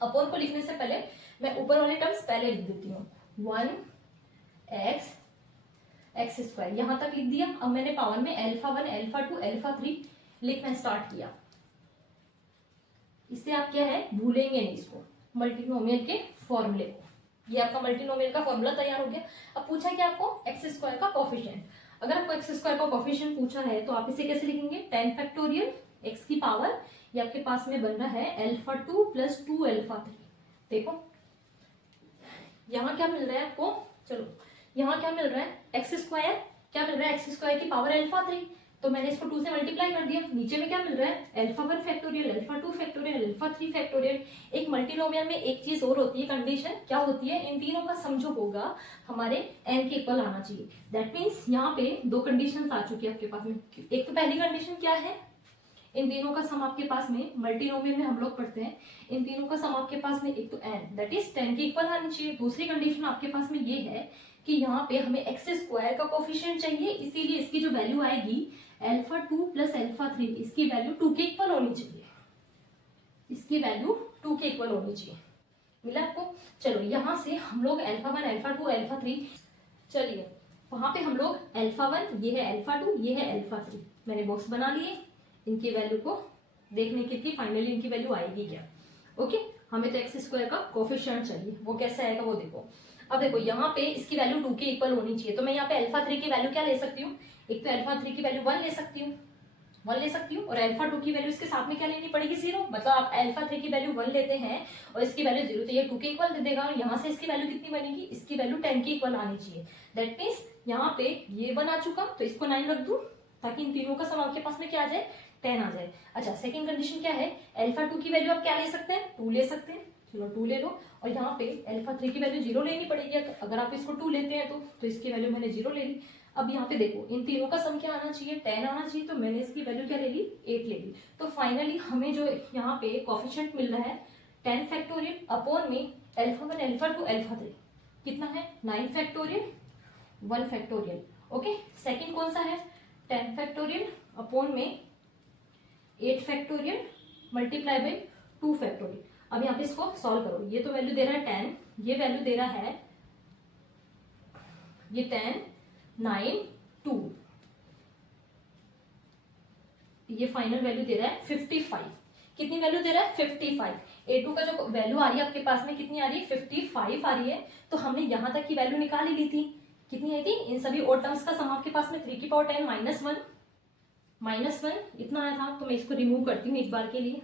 अपॉन को लिखने से पहले मैं ऊपर वाले टर्म्स पहले लिख देती हूँ, 1 एक्स स्क्वायर, यहां तक लिख दिया। अब मैंने पावर में अल्फा 1 अल्फा 2 अल्फा 3 लिखना स्टार्ट किया। इससे आप क्या है भूलेंगे नहीं इसको, मल्टीनोमियल के फॉर्मूले को। ये आपका मल्टीनोमियल का फॉर्मूला तैयार हो गया। अब पूछा क्या आपको एक्स स्क्वायर का कोफिशिएंट, अगर आपको एक्स स्क्वायर का कोफिशिएंट पूछा है तो आप इसे कैसे लिखेंगे 10 फैक्टोरियल एक्स की पावर, ये आपके पास में बन रहा है अल्फा 2 प्लस 2 अल्फा 3। देखो यहाँ क्या मिल रहा है आपको, चलो यहाँ क्या मिल रहा है एक्स स्क्वायर, क्या मिल रहा है एक्स स्क्वायर की पावर अल्फा 3, तो मैंने इसको 2 से मल्टीप्लाई कर दिया। नीचे में क्या मिल रहा है alpha 1 factorial alpha 2 factorial alpha 3 factorial. एक मल्टीनोमियल में एक चीज और होती है, कंडीशन क्या होती है, इन तीनों का सम जो होगा हमारे n के इक्वल आना चाहिए। दैट मीन्स यहाँ पे 2 कंडीशन आ चुकी है आपके पास में। एक तो पहली कंडीशन क्या है, इन तीनों का सम आपके पास में मल्टीनोमियल में हम लोग पढ़ते हैं, इन तीनों का सम आपके पास में एक तो n दैट इज 10 के इक्वल आनी चाहिए। दूसरी कंडीशन आपके पास में ये है कि यहाँ पे हमें एक्स स्क्वायर का कोफिशिएंट चाहिए, इसीलिए इसकी जो वैल्यू आएगी अल्फा 2 प्लस अल्फा 3, इसकी वैल्यू 2 के इक्वल होनी चाहिए, इसकी वैल्यू 2 के इक्वल होनी चाहिए। मिला आपको। चलो यहां से हम लोग अल्फा 1 अल्फा 2 अल्फा 3, चलिए वहां पे हम लोग अल्फा 1 ये है अल्फा 2 ये है अल्फा 3, मैंने बॉक्स बना लिए, इनकी वैल्यू को देखने की थी फाइनली इनकी वैल्यू आएगी क्या। ओके, हमें तो एक्स स्क्वायर का कोफिशिएंट चाहिए, वो कैसे आएगा वो देखो। अब देखो यहाँ पे इसकी वैल्यू 2 के इक्वल होनी चाहिए, तो मैं यहाँ पे अल्फा 3 की वैल्यू क्या ले सकती हूँ, एक तो अल्फा 3 की वैल्यू 1 ले सकती हूँ, 1 ले सकती हूँ, और अल्फा 2 की वैल्यू इसके साथ में क्या लेनी पड़ेगी 0, मतलब आप अल्फा 3 की वैल्यू 1 लेते हैं और इसकी वैल्यू 0, तो ये 2 के इक्वल दे देगा। यहाँ से इसकी वैल्यू कितनी बनेगी, इसकी वैल्यू 10 के इक्वल आनी चाहिए। दैट मीन्स यहाँ पे ये 1 आ चुका, तो इसको 9 रख दूं ताकि इन तीनों का सम आपके पास में क्या आ जाए 10 आ जाए। अच्छा, सेकंड कंडीशन क्या है, अल्फा 2 की वैल्यू आप क्या ले सकते हैं 2 ले सकते हैं, चलो 2 ले लो, और यहाँ पे अल्फा 3 की वैल्यू 0 लेनी पड़ेगी, अगर आप इसको 2 लेते हैं तो इसकी वैल्यू मैंने 0 ले ली। अब यहाँ पे देखो इन तीनों का सम क्या आना चाहिए 10 आना चाहिए, तो मैंने इसकी वैल्यू क्या ले ली 8 ले ली। तो फाइनली हमें जो यहाँ पे कोफिशिएंट मिल रहा है 10 फैक्टोरियल अपॉन में अल्फा 1 अल्फा 2 अल्फा 3 कितना है 9 फैक्टोरियल 1 फैक्टोरियल। ओके, सेकंड कौन सा है 10 फैक्टोरियल अपॉन में 8 फैक्टोरियल मल्टीप्लाई बाई 2 फैक्टोरियल। अब यहाँ पे इसको सॉल्व करो, ये तो वैल्यू दे रहा है 10, ये वैल्यू दे रहा है ये 10 9 2, ये फाइनल वैल्यू दे रहा है 55। कितनी वैल्यू दे रहा है 55। A2 का जो वैल्यू आ रही है आपके पास में कितनी आ रही है 55 आ रही है, तो हमने यहां तक की वैल्यू निकाल ही ली थी, कितनी आई थी, इन सभी ओड टर्म्स का सम आपके पास में 3 की पावर 10 माइनस 1 इतना आया था। तो मैं इसको रिमूव करती हूँ एक बार के लिए,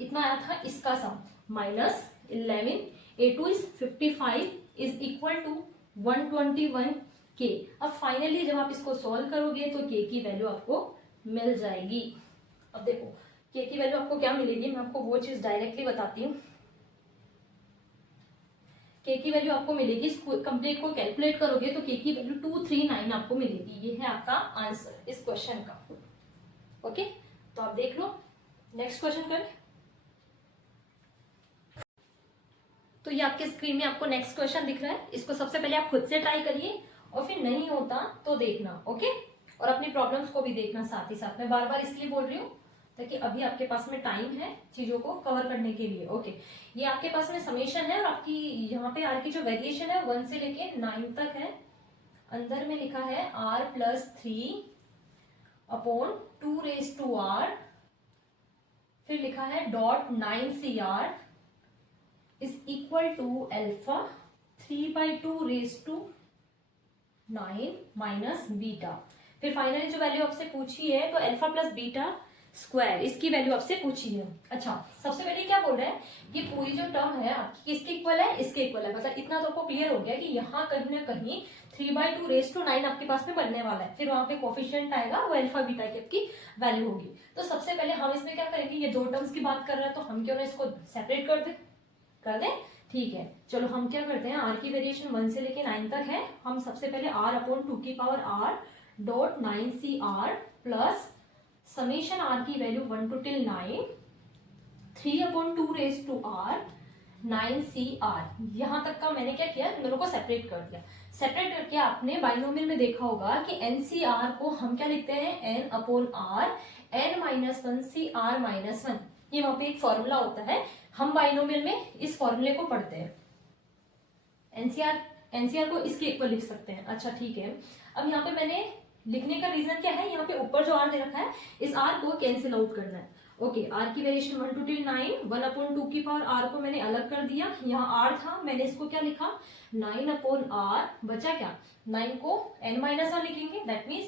इतना आया था इसका sum minus 11 A2 is 55 is equal to 121 के। अब फाइनली जब आप इसको सॉल्व करोगे तो के की वैल्यू आपको मिल जाएगी। अब देखो के की वैल्यू आपको क्या मिलेगी, मैं आपको वो चीज डायरेक्टली बताती हूँ। के की वैल्यू आपको मिलेगी, कंप्लीट को कैलकुलेट करोगे तो के की वैल्यू 239 आपको मिलेगी। ये है आपका आंसर इस क्वेश्चन का। ओके, तो आप देख लो, नेक्स्ट क्वेश्चन करें। तो ये आपके स्क्रीन में आपको नेक्स्ट क्वेश्चन दिख रहा है, इसको सबसे पहले आप खुद से ट्राई करिए और फिर नहीं होता तो देखना। ओके, और अपनी प्रॉब्लम्स को भी देखना साथ ही साथ। मैं बार बार इसलिए बोल रही हूँ ताकि अभी आपके पास में टाइम है चीजों को कवर करने के लिए। ओके, ये आपके पास में समेशन है और आपकी यहाँ पे आर की जो वेरिएशन है 1 से लेके 9 तक है। अंदर में लिखा है r+3 अपॉन 2r, फिर लिखा है .9cr is equal to alpha 3/2 9 minus beta. फिर फाइनली जो वैल्यू आपसे पूछी है तो अल्फा प्लस बीटा स्क्वायर, इसकी वैल्यू आपसे पूछी है। अच्छा, सबसे पहले क्या बोल रहे हैं कि पूरी जो टर्म है आपकी किसके इक्वल है, इसके इक्वल है। मतलब इतना तो आपको क्लियर हो गया कि यहाँ कहीं ना कहीं 3/2 आपके पास में बनने वाला है, फिर वहां पे कोफिशिएंट आएगा, वो अल्फा बीटा की आपकी वैल्यू होगी। तो सबसे पहले हम इसमें क्या करेंगे, ये दो टर्म्स की बात कर रहे हैं तो हम क्यों ना इसको सेपरेट कर दें। ठीक है, चलो हम क्या करते हैं, आर की वेरिएशन 1 से लेके 9 तक है। हम सबसे पहले r/2 dot 9CR plus summation r की वैल्यू 1 to 9 3/2 9CR, यहां तक का मैंने क्या किया, दोनों को सेपरेट कर दिया। सेपरेट करके आपने बाइनोमियल में देखा होगा कि NCR को हम क्या लिखते हैं, n/r n-1 CR-1। ये वहां पे एक फॉर्मूला होता है, हम बाइनोमियल में इस फॉर्मूले को पढ़ते हैं। एनसीआर को इसके इक्वल लिख सकते हैं। अच्छा ठीक है, अब यहाँ पे मैंने लिखने का रीजन क्या है, यहाँ पे ऊपर जो आर दे रखा है इस आर को कैंसिल आउट करना है। ओके, आर की वेरिएशन 1 to 9 1/2 को मैंने अलग कर दिया, यहाँ आर था मैंने इसको क्या लिखा 9/r, बचा क्या 9 को n-1 लिखेंगे, दैट मीन्स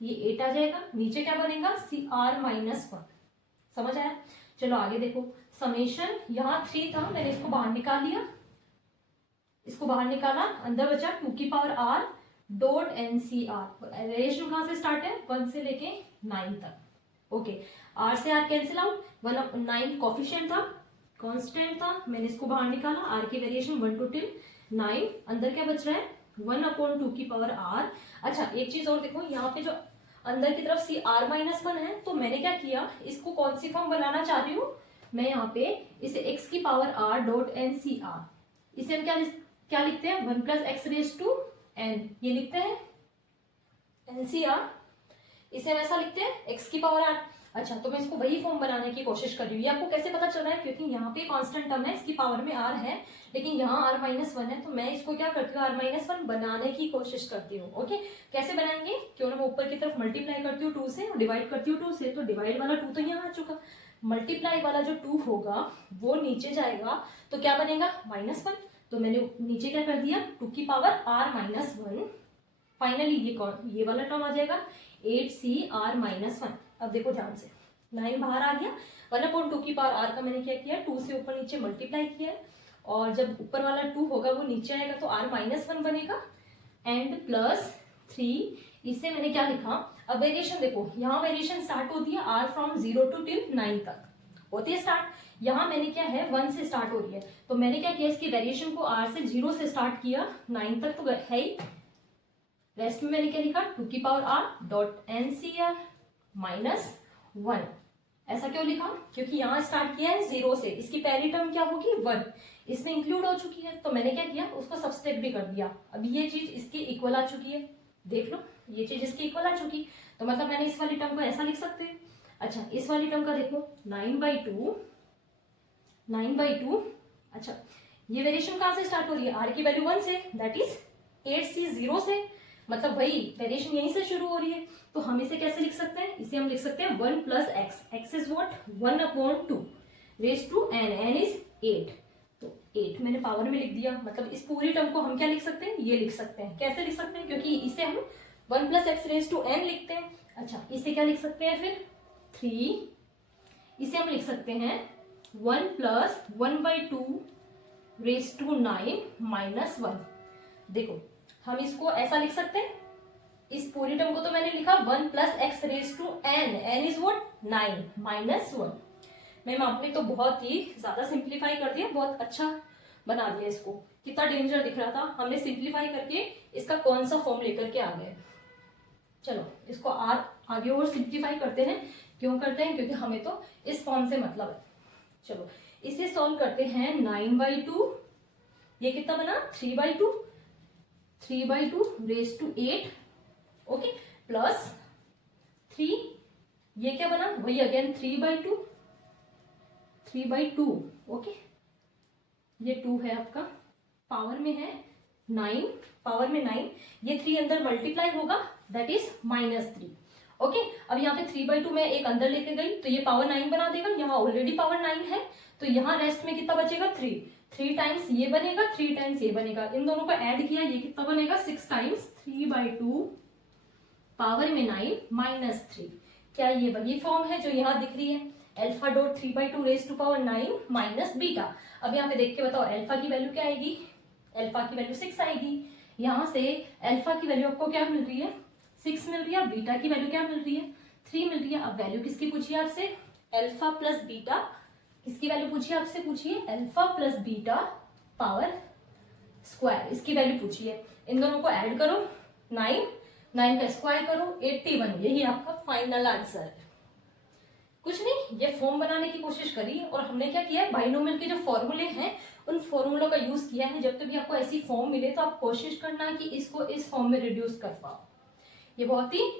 ये 8 आ जाएगा, नीचे क्या बनेगा CR-1। समझ आया? चलो आगे देखो, समेशन यहाँ 3 था मैंने इसको बाहर निकाल लिया, इसको बाहर निकाला, अंदर बचा 2r डॉट NCR। रेशियो कहां से स्टार्ट है, 1 से लेके 9 तक। ओके, r से r कैंसिल आउट, 9 कोफिशिएंट था, कांस्टेंट था, मैंने इसको बाहर निकाला, r की वेरिएशन 1 to 9, अंदर क्या बच रहा है 1/2r। अच्छा एक चीज और देखो, यहाँ पे जो अंदर की तरफ CR-1 है, तो मैंने क्या किया, इसको कौन सी फॉर्म बनाना चाह रही हूँ मैं, यहाँ पे इसे x की पावर r डॉट NCR, इसे हम क्या लिखते हैं 1 + x⁻n, ये लिखते हैं NCR, इसे हम ऐसा लिखते हैं x की पावर r। अच्छा, तो मैं इसको वही फॉर्म बनाने की कोशिश कर रही हूँ। ये आपको कैसे पता चल रहा है, क्योंकि यहाँ पे कांस्टेंट टर्म है, इसकी पावर में r है, लेकिन यहाँ r-1 है, तो मैं इसको क्या करती हूँ r-1 बनाने की कोशिश करती हूँ। ओके, कैसे बनाएंगे, क्यों ना मैं ऊपर की तरफ मल्टीप्लाई करती हूँ 2 से और डिवाइड करती हूँ 2 से, तो डिवाइड वाला 2 तो यहाँ आ चुका, मल्टीप्लाई वाला जो 2 होगा वो नीचे जाएगा, तो क्या बनेगा -1। तो मैंने नीचे क्या कर दिया 2 की पावर r-1, फाइनली ये वाला टर्म आ जाएगा 8CR-1। अब देखो ध्यान से, 9 बाहर आ गया, 1/2 की पावर r का मैंने क्या किया 2 से ऊपर नीचे मल्टीप्लाई किया है, और जब ऊपर वाला 2 होगा वो नीचे आएगा तो r-1 बनेगा, एंड +3, इसे मैंने क्या लिखा, अब वेरिएशन देखो, यहाँ वेरिएशन स्टार्ट होती है r फ्रॉम 0 to 9 तक होती है स्टार्ट, यहाँ मैंने क्या है 1 से स्टार्ट हो रही है, तो मैंने क्या किया, इसकी वेरिएशन को r से 0 से स्टार्ट किया 9 तक तो है ही, रेस्ट में मैंने क्या लिखा 2 की पावर r डॉट NCR -1। ऐसा क्यों लिखा, क्योंकि यहाँ स्टार्ट किया है 0 से, इसकी पहली टर्म क्या होगी 1, इसमें इंक्लूड हो चुकी है, तो मैंने क्या किया उसको सब्सट्रैक्ट भी कर दिया। अब ये चीज इसके इक्वल आ चुकी है, देख लो ये चीज इसके इक्वल आ चुकी, तो मतलब मैंने इस वाली टर्म को ऐसा लिख सकते हैं। अच्छा, इस वाली टर्म का देखो 9/2। अच्छा, ये वेरिएशन कहां से स्टार्ट हो रही है, r की वैल्यू 1 से, दैट इज 8C0 से, मतलब वही वेरिएशन यहीं से शुरू हो रही है, तो हम इसे कैसे लिख सकते हैं, इसे हम लिख सकते हैं 1 + x, x is what 1/2 raise to n is 8, तो 8 मैंने पावर में लिख दिया, मतलब इस पूरी टर्म को हम क्या लिख सकते हैं, ये लिख सकते हैं। कैसे लिख सकते हैं, क्योंकि इसे हम 1 + x रेज़ टू n लिखते हैं। अच्छा, इसे क्या लिख सकते हैं फिर 3, इसे हम लिख सकते हैं 1 + 1/2 रेज़ टू 9 -1। देखो हम इसको ऐसा लिख सकते हैं, इस पूरी टर्म को तो मैंने लिखा 1 + x raise to n, n is what 9 -1। Ma'am आपने तो बहुत ही ज्यादा सिंप्लीफाई कर दिया, बहुत अच्छा बना दिया इसको, कितना डेंजर दिख रहा था, हमने सिंप्लीफाई करके इसका कौन सा फॉर्म लेकर के आ गए। चलो इसको आगे और सिंप्लीफाई करते हैं, क्यों करते हैं, क्योंकि हमें तो इस फॉर्म से मतलब है। चलो इसे सॉल्व करते हैं, 9/2, ये कितना बना 3/2 रेज़ टू 8, ओके, +3, ये क्या बना वही अगेन 3/2, ओके, ये 2 है आपका, पावर में है 9, पावर में 9, ये 3 अंदर मल्टीप्लाई होगा, दैट इज -3। ओके, अब यहाँ पे 3/2 में एक अंदर लेके गई तो ये पावर 9 बना देगा, यहाँ ऑलरेडी पावर 9 है, तो यहाँ रेस्ट में कितना बचेगा 3 टाइम्स ये बनेगा, 3 टाइम्स ये बनेगा, इन दोनों को ऐड किया, ये कितना बनेगा 6 टाइम्स 3/2 पावर में 9 -3, क्या ये वही फॉर्म है जो यहाँ दिख रही है, alpha dot 3/2 raise to power 9 minus beta. अब यहाँ पे देख के बताओ अल्फा की वैल्यू क्या आएगी, अल्फा की वैल्यू 6 आएगी। यहाँ से अल्फा की वैल्यू आपको क्या मिल रही है, 6 मिल रही है। बीटा की वैल्यू क्या मिल रही है, 3 मिल रही है। अब वैल्यू किसकी पूछी है आपसे, अल्फा प्लस बीटा, किसकी वैल्यू पूछी है आपसे, पूछिए alpha plus beta power square, इसकी वैल्यू पूछी है। इन दोनों को ऐड करो, 9 का स्क्वायर करो 81, यही आपका फाइनल आंसर है। कुछ नहीं, ये फॉर्म बनाने की कोशिश करी और हमने क्या किया है, बाइनोमियल के जो फॉर्मूले हैं उन फॉर्मूलों का यूज किया है। जब तक भी आपको ऐसी फॉर्म मिले तो आप कोशिश करना कि इसको इस फॉर्म में रिड्यूस कर पाओ, ये बहुत ही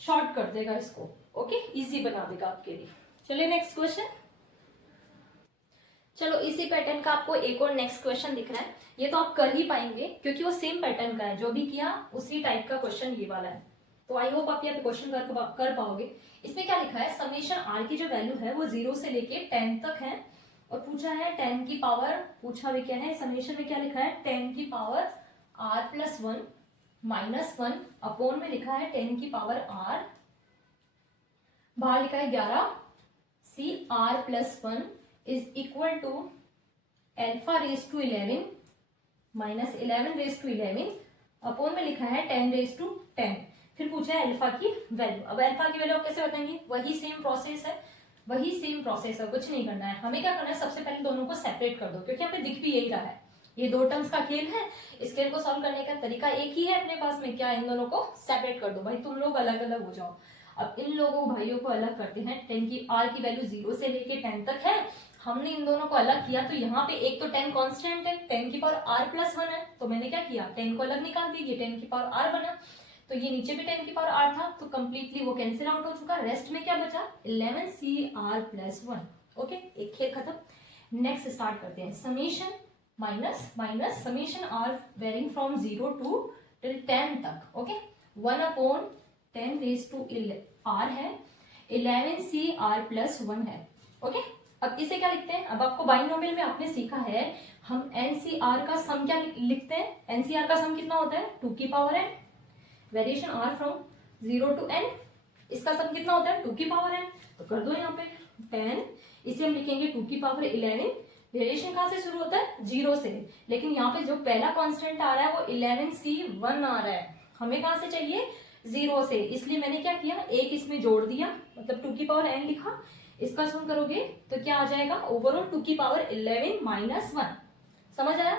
शॉर्ट कर देगा इसको, ओके, इजी बना देगा आपके लिए। चलिए नेक्स्ट क्वेश्चन। चलो इसी पैटर्न का आपको एक और नेक्स्ट क्वेश्चन दिख रहा है, ये तो आप कर ही पाएंगे क्योंकि वो सेम पैटर्न का है, जो भी किया उसी टाइप का क्वेश्चन ये वाला है। तो आई होप आप यहाँ पे क्वेश्चन कर पाओगे। इसमें क्या लिखा है, समेशन आर की जो वैल्यू है वो 0 से लेके 10 तक है और पूछा है 10 की पावर, पूछा भी क्या है, समेशन में क्या लिखा है 10 की power r plus 1 minus 1 upon में लिखा है 10 की पावर आर, बाहर लिखा है 11 C R plus 1 is equal to alpha raise to 11 minus 11 raise to 11 upon में लिखा है 10 रेज टू 10। फिर पूछा है अल्फा की वैल्यू। अब अल्फा की वैल्यू आप कैसे बताएंगे, वही सेम प्रोसेस है, वही सेम प्रोसेस है, कुछ नहीं करना है। हमें क्या करना है, सबसे पहले दोनों को सेपरेट कर दो क्योंकि यहाँ पे दिख भी यही रहा है, ये दो टर्म्स का खेल है। इस खेल को सॉल्व करने का तरीका एक ही है अपने पास में, क्या, इन दोनों को सेपरेट कर दो भाई, तुम लोग अलग अलग हो जाओ। अब इन लोगों भाइयों को अलग करते हैं, 10 की आर की वैल्यू 0 से लेके 10 तक है, हमने इन दोनों को अलग किया तो यहाँ पे एक तो 10 कांस्टेंट है, 10 की पावर आर प्लस 1 है, तो मैंने क्या किया 10 को अलग निकाल दी, ये 10 की पावर आर बना। तो ये नीचे भी 10 की पावर आर था तो कंप्लीटली वो कैंसिल आउट हो चुका। रेस्ट में क्या बचा 11 सी आर प्लस 1। ओके, एक खेल खत्म। नेक्स्ट स्टार्ट करते हैं, summation minus minus summation r varying from 0 to till 10 तक। Okay, 1 upon 10 raise to r है, 11 सी आर प्लस 1 है। ओके, अब इसे क्या लिखते हैं, अब आपको बाइनोमियल में आपने सीखा है हम एनसीआर का सम क्या लिखते हैं, एनसीआर का सम कितना होता है 2 की power n, variation r from 0 to n, इसका सम कितना होता है 2 की पावर n, तो कर दो यहाँ पे 10, इसे हम लिखेंगे 2 की पावर 11। वेरिएशन कहाँ से शुरू होता है 0 से, लेकिन यहाँ पे जो पहला कांस्टेंट आ रहा है वो 11c1 आ रहा है, हमें कहाँ से चाहिए 0 से, इसलिए मैंने क्या किया एक इसमें जोड़ दिया, मतलब 2 की पावर n लिखा। इसका सम करोगे तो क्या आ जाएगा ओवरऑल 2 की पावर 11 माइनस 1। समझ आया,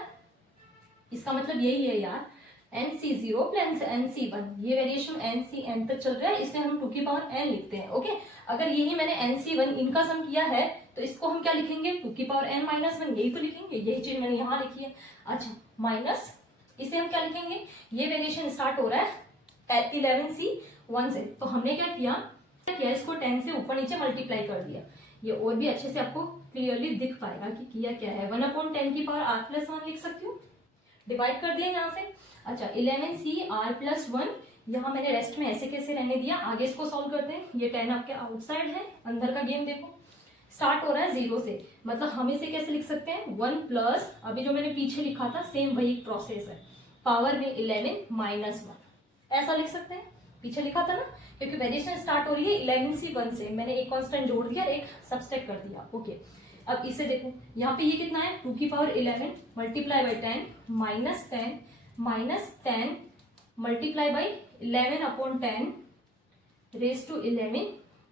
इसका मतलब यही है यार, nc0 प्लस nc1, ये वेरिएशन ncn तक चल रहा है, इसलिए हम 2 की पावर n लिखते हैं। ओके, अगर यही मैंने nc1 इनका सम किया है तो इसको हम क्या लिखेंगे 2 की पावर n माइनस 1, यही तो लिखेंगे, यही चीज मैंने यहाँ लिखी है। अच्छा, माइनस इसे हम क्या लिखेंगे, ये वेरिएशन स्टार्ट हो रहा है 11c1 से, तो हमने क्या किया इसको 10 से ऊपर नीचे मल्टीप्लाई कर दिया, ये और भी अच्छे से आपको क्लियरली दिख पाएगा कि किया क्या है। 1 अपॉन 10 की पावर r प्लस 1 लिख सकती हूँ, डिवाइड कर दिया यहाँ से। अच्छा, 11c r प्लस 1, यहाँ मैंने रेस्ट में ऐसे कैसे रहने दिया, आगे इसको सॉल्व करते हैं। ये 10 आपके आउटसाइड है, अंदर का गेम देखो, स्टार्ट हो रहा है 0 से, मतलब हम इसे कैसे लिख सकते हैं 1 प्लस, अभी जो मैंने पीछे लिखा था सेम वही प्रोसेस है, पावर में 11 माइनस 1, ऐसा लिख सकते हैं, पीछे लिखा था ना, क्योंकि वेरिएशन स्टार्ट हो रही है 11c1 से, मैंने एक कांस्टेंट जोड़ दिया और एक सब्सट्रैक्ट कर दिया। ओके, अब इसे देखो, यहाँ पे ये कितना है 2 की power 11 multiply by 10 minus 10 multiply by 11 upon 10 raise to 11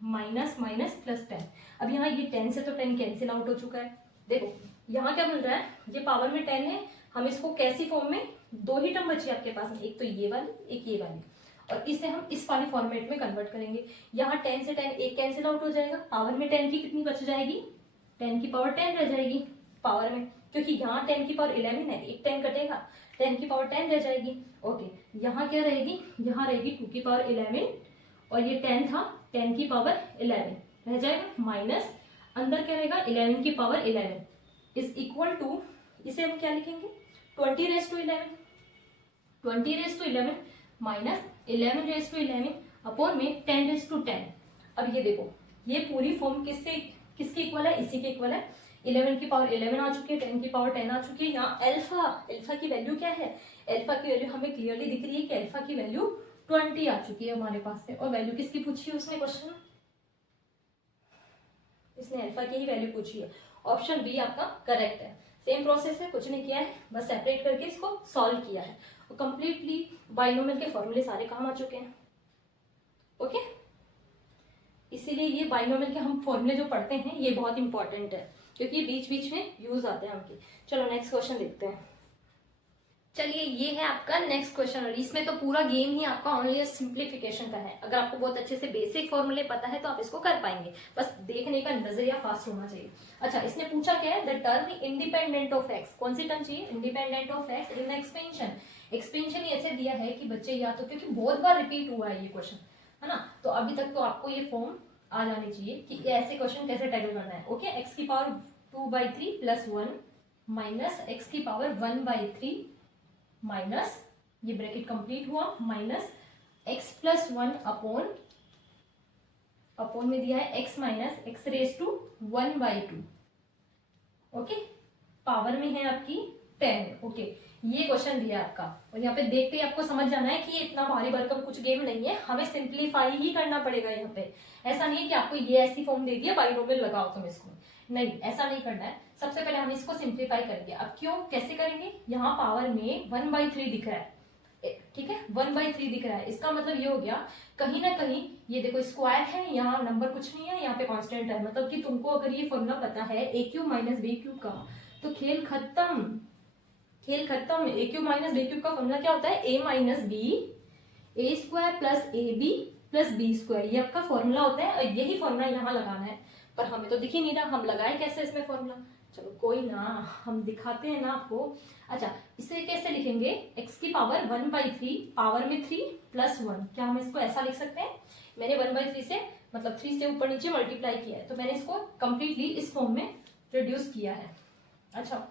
minus minus plus 10। अब यहाँ ये 10 से तो 10 कैंसिल आउट हो चुका है। देखो यहाँ क्या मिल रहा है, ये पावर में 10 है, हम इसको कैसी फॉर्म में, दो ही टर्म बची आपके पास में, एक तो ये वाली एक ये वाली, और इसे हम इस वाली फॉर्मेट में कन्वर्ट करेंगे। यहाँ 10 से 10 एक कैंसिल आउट हो जाएगा, पावर में 10 की कितनी बच जाएगी 10 की पावर 10 रह जाएगी पावर में, क्योंकि यहाँ 10 की पावर 11 है, एक 10 कटेगा 10 की पावर 10 रह जाएगी। ओके, यहाँ क्या रहेगी, यहाँ रहेगी 2 की पावर 11 और ये 10 था 10 की पावर 11 रह जाएगा, माइनस अंदर क्या रहेगा 11 की पावर 11 इज इक्वल टू, इसे हम क्या लिखेंगे 20 raise to 11, 20 raise to 11 minus 11 raise to 11 upon में 10 रेज टू 10। अब ये देखो, ये पूरी फॉर्म किसके इक्वल है, इसी के इक्वल है। 11 की पावर 11 आ चुकी है, 10 की पावर 10 आ चुकी है। यहाँ अल्फा की वैल्यू क्या है, अल्फा की वैल्यू हमें क्लियरली दिख रही है कि अल्फा की वैल्यू 20 आ चुकी है हमारे पास में, और वैल्यू किसकी पूछी है उसने क्वेश्चन में अल्फा की ही वैल्यू पूछी है। ऑप्शन बी आपका करेक्ट है। सेम प्रोसेस है, कुछ नहीं किया है, बस सेपरेट करके इसको सॉल्व किया है और कंप्लीटली बाइनोमियल के फॉर्मूले सारे काम आ चुके हैं। ओके, इसीलिए ये बाइनोमियल के हम फॉर्मूले जो पढ़ते हैं ये बहुत इंपॉर्टेंट है, क्योंकि बीच बीच में यूज आते हैं उनके। चलो नेक्स्ट क्वेश्चन देखते हैं। चलिए ये है आपका नेक्स्ट क्वेश्चन, और इसमें तो पूरा गेम ही आपका ओनली सिंप्लीफिकेशन का है। अगर आपको बहुत अच्छे से बेसिक फॉर्मूले पता है तो आप इसको कर पाएंगे, बस देखने का नजरिया फास्ट होना चाहिए। अच्छा, इसने पूछा क्या है, the term independent of x, कौन सी टर्म चाहिए, independent of x in expansion. Expansion ऐसे दिया है कि बच्चे या तो, क्योंकि बहुत बार रिपीट हुआ है ये क्वेश्चन, है ना, तो अभी तक तो आपको ये फॉर्म आ जानी चाहिए कि ऐसे क्वेश्चन कैसे टैकल करना है। ओके, एक्स की पावर 2/3 प्लस 1 माइनस एक्स की पावर 1/3 माइनस, ये ब्रैकेट कंप्लीट हुआ, माइनस एक्स प्लस 1 अपॉन में दिया है x minus x raise to 1/2। Okay, power में है आपकी 10। ओके, ये क्वेश्चन दिया है आपका, और यहाँ पे देखते ही आपको समझ जाना है कि ये इतना भारी भरकम कुछ गेम नहीं है, हमें सिंप्लीफाई ही करना पड़ेगा यहाँ पे। ऐसा नहीं है कि आपको ये ऐसी फॉर्म दे दिया बाइनोमियल लगाओ तुम इसको, नहीं, ऐसा नहीं करना है। सबसे पहले हम इसको सिंप्लीफाई करेंगे। अब क्यों, कैसे करेंगे, यहाँ पावर में 1/3 दिख रहा है, ठीक है, 1/3 दिख रहा है, इसका मतलब ये हो गया कहीं ना कहीं, ये देखो स्क्वायर है, यहाँ नंबर कुछ नहीं है, यहाँ पे कांस्टेंट है, मतलब कि तुमको अगर ये फॉर्मूला पता है a cube minus b cube का, तो खेल खत्म, खेल खत्म। A cube minus b cube का फॉर्मूला क्या होता है, a minus b, a square plus a b plus b square, ये आपका फॉर्मूला होता है, और यही फॉर्मूला यहाँ लगाना है, पर हमें तो दिख ही नहीं रहा, हम लगाए कैसे इसमें फॉर्मूला। चलो कोई ना, हम दिखाते हैं ना आपको। अच्छा, इसे कैसे लिखेंगे, एक्स की पावर 1/3 पावर में 3 प्लस 1, क्या हम इसको ऐसा लिख सकते हैं, मैंने 1/3 से मतलब 3 से ऊपर नीचे मल्टीप्लाई किया है, तो मैंने इसको कंप्लीटली इस फॉर्म में रिड्यूस किया है। अच्छा,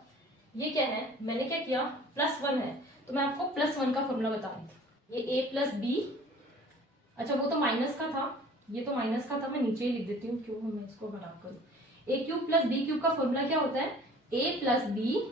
ये क्या है, मैंने क्या किया, +1 है, तो मैं आपको +1 का फॉर्मूला बता रही थी, ये a प्लस बी, अच्छा वो तो माइनस का था, ये तो माइनस का था, मैं नीचे ही लिख देती हूँ, क्यों मैं इसको खराब करूँ। A cube plus b cube का फॉर्मूला क्या होता है, a plus b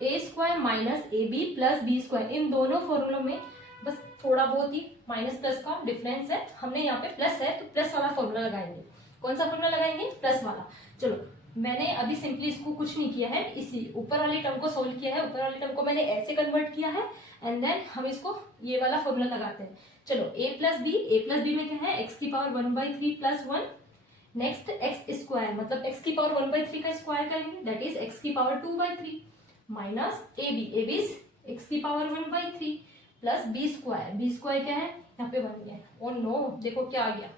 a square minus a b plus b square. इन दोनों फॉर्मूलों में बस थोड़ा बहुत ही माइनस प्लस का डिफरेंस है, हमने यहाँ पे प्लस है तो प्लस वाला फॉर्मूला लगाएंगे। कौन सा फॉर्मूला लगाएंगे, प्लस वाला। चलो मैंने अभी सिंपली इसको कुछ नहीं किया है, इसी ऊपर वाली टर्म को सोल्व किया है, ऊपर वाली टर्म को मैंने ऐसे कन्वर्ट किया है, एंड देन हम इसको ये वाला फॉर्मूला लगाते हैं। चलो ए प्लस बी में क्या है, एक्स की power 1/3 plus 1, next x square, मतलब एक्स की पावर 1/3 का स्क्वायर करेंगे, दैट इज एक्स की power 2/3 minus a b is x की पावर 1/3 प्लस बी स्क्वायर क्या है, यहाँ पे 1 है। ओ नो, देखो क्या आ गया,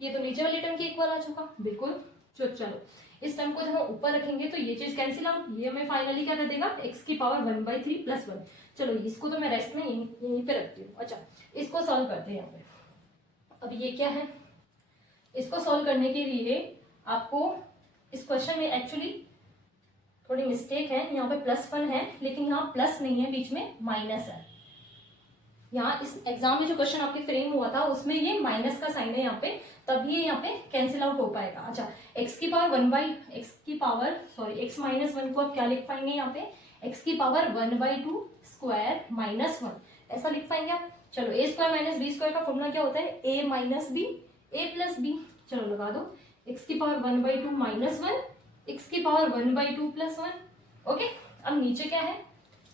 ये तो नीचे वाली टर्म के इक्वल आ चुका, बिल्कुल। चलो इस टर्म को जब हम ऊपर रखेंगे तो ये चीज कैंसिल आउट, ये हमें फाइनली क्या दे देगा, एक्स की पावर 1/3 प्लस 1। चलो इसको तो मैं रेस्ट में यहीं पे रखती हूँ। अच्छा, इसको सॉल्व करते हैं यहाँ पे। अब ये क्या है, इसको सॉल्व करने के लिए आपको इस क्वेश्चन में एक्चुअली थोड़ी मिस्टेक है, यहाँ पे +1 है लेकिन यहाँ प्लस नहीं है, बीच में माइनस है। यहाँ इस एग्जाम में जो क्वेश्चन आपके फ्रेम हुआ था उसमें ये माइनस का साइन है यहाँ पे, तभी ये यहाँ पे कैंसिल आउट हो पाएगा। अच्छा, एक्स माइनस 1 को आप क्या लिख पाएंगे यहाँ पे, एक्स की पावर 1/2 स्क्वायर माइनस 1, ऐसा लिख पाएंगे आप। चलो ए स्क्वायर माइनस बी स्क्वायर का फॉर्मूला क्या होता है, a minus b A plus B. चलो लगा दो, एक्स की पावर 1/2 माइनस 1, एक्स की पावर 1/2 प्लस 1। ओके, अब नीचे क्या है,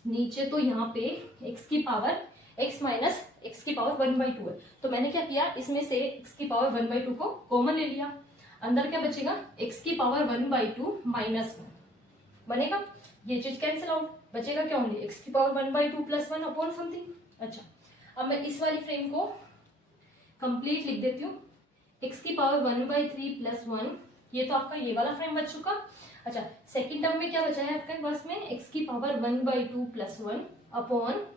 नीचे तो यहाँ पे एक्स की पावर x माइनस एक्स की पावर 1/2 है, तो मैंने क्या किया, इसमें से x की पावर 1/2 को कॉमन ले लिया, अंदर क्या बचेगा, x की पावर 1/2 माइनस 1 बनेगा, ये चीज कैंसिल आउट, बचेगा क्या ओनली x की पावर 1/2 प्लस 1 अपॉन समथिंग। अच्छा, अब मैं इस वाली फ्रेम को कंप्लीट लिख देती हूँ, x की पावर 1/3 प्लस 1, ये तो आपका ये वाला फ्रेम बच चुका। अच्छा, सेकेंड टर्म में क्या बचा है आपके पास में, x की पावर 1/2 प्लस 1 अपॉन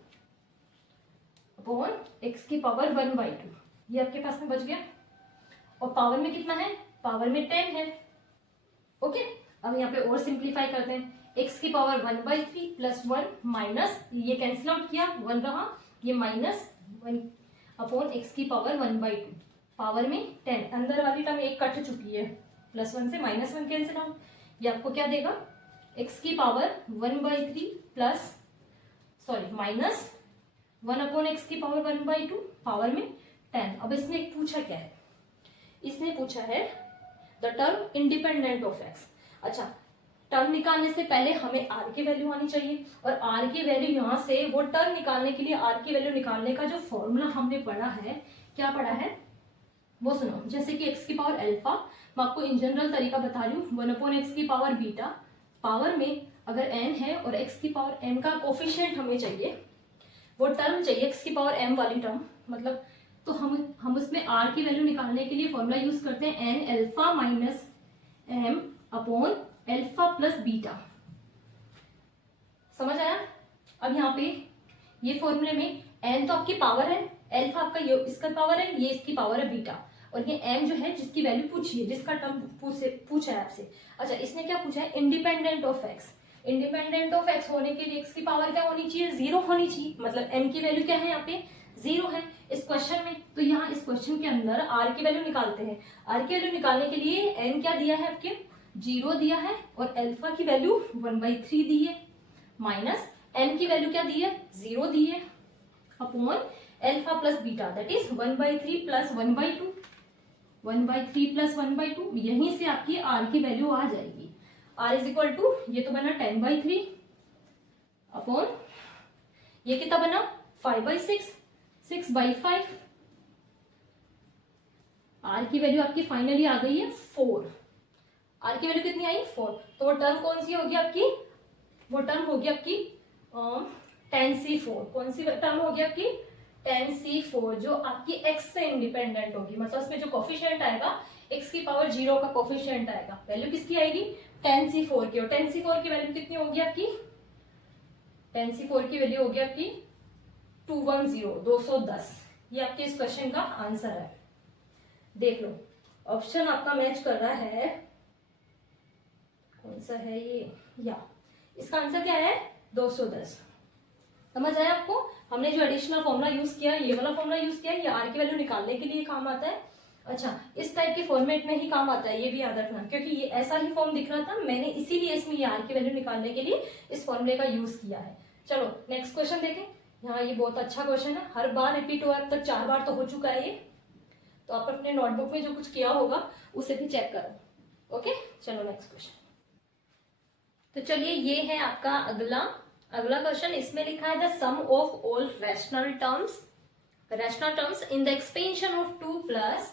एक्स की पावर 1/2, ये आपके पास में बच गया, और पावर में कितना है, पावर में 10 है। ओके, अब यहाँ पे और सिंप्लीफाई करते हैं, एक्स की पावर 1/3 प्लस 1 माइनस, ये कैंसिल आउट किया, 1 रहा, ये माइनस 1 अपॉन एक्स की पावर 1/2, पावर में 10, अंदर वाली टर्म एक कट चुकी है, +1 से -1 कैंसिल आउट, ये आपको क्या देगा, एक्स की power 1/3 plus minus 1 upon x की पावर 1/2, पावर में 10। अब इसने पूछा क्या है, इसने पूछा है the term independent of x. अच्छा, टर्म निकालने से पहले हमें आर की वैल्यू आनी चाहिए, और आर की वैल्यू यहाँ से वो टर्म निकालने के लिए आर की वैल्यू निकालने का जो फॉर्मूला हमने पढ़ा है, क्या पढ़ा है वो सुनो। जैसे कि एक्स की पावर अल्फा, मैं आपको इन जनरल तरीका बता रही हूँ, 1/x की पावर बीटा, पावर में अगर n है और x की पावर m का कोफिशिएंट हमें चाहिए, वो टर्म चाहिए x की पावर m वाली टर्म, मतलब तो हम उसमें r की वैल्यू निकालने के लिए फॉर्मूला यूज करते हैं n alpha minus m upon alpha plus beta. समझ आया? अब यहाँ पे ये फॉर्मूले में n तो आपकी पावर है, अल्फा आपका इसका पावर है, ये इसकी पावर है बीटा, और ये m जो है जिसकी वैल्यू पूछी है, जिसका टर्म पूछा है आपसे। अच्छा, इसने क्या पूछा है? Independent of x। Independent of x होने के लिए x की पावर क्या होनी चाहिए? 0 होनी चाहिए, मतलब m की वैल्यू क्या है यहाँ पे? 0 है इस क्वेश्चन में। तो यहाँ इस क्वेश्चन के अंदर r की वैल्यू निकालते हैं। r की वैल्यू निकालने के लिए n क्या दिया है आपके? 0 दिया है, और अल्फा की वैल्यू 1/3 दी है, माइनस m की वैल्यू क्या दी है? 0 दी है, upon alpha plus beta, that is 1/3 plus 1/2, 1/3 plus 1/2। यहीं से आपकी r की वैल्यू आ जाएगी। r इज इक्वल टू, ये तो बना 10/3 अपॉन ये कितना बना? 5/6, 6/5। r की वैल्यू आपकी फाइनली आ गई है 4। r की वैल्यू कितनी आई? 4। तो वो टर्म कौन सी होगी आपकी? वो टर्म होगी आपकी 10c4। कौन सी टर्म होगी आपकी? 10c4, जो आपकी x से इंडिपेंडेंट होगी, मतलब उसमें जो कोफिशिएंट आएगा x की पावर 0 का कोफिशिएंट आएगा, वैल्यू किसकी आएगी? 10c4 की। और 10c4 की वैल्यू कितनी होगी आपकी? 10c4 की वैल्यू होगी आपकी 210, 210। ये आपके इस क्वेश्चन का आंसर है। देख लो, ऑप्शन आपका मैच कर रहा है, कौन सा है ये? या इसका आंसर क्या है? 210। समझ आया आपको? हमने जो एडिशनल फॉर्मूला यूज किया, ये वाला फॉर्मूला यूज किया, ये आर की वैल्यू निकालने के लिए काम आता है। अच्छा, इस टाइप के फॉर्मेट में ही काम आता है, ये भी याद रखना, क्योंकि ये ऐसा ही फॉर्म दिख रहा था, मैंने इसीलिए इसमें ये आर की वैल्यू निकालने के लिए इस फॉर्मूले का यूज किया है। चलो नेक्स्ट क्वेश्चन देखें। यहाँ ये बहुत अच्छा क्वेश्चन है, हर बार रिपीट हुआ, अब तक 4 बार तो हो चुका है ये, तो आप अपने नोटबुक में जो कुछ किया होगा उसे भी चेक करो। ओके, चलो नेक्स्ट क्वेश्चन। तो चलिए, ये है आपका अगला क्वेश्चन। इसमें लिखा है the sum of all rational terms in the expansion of 2 plus,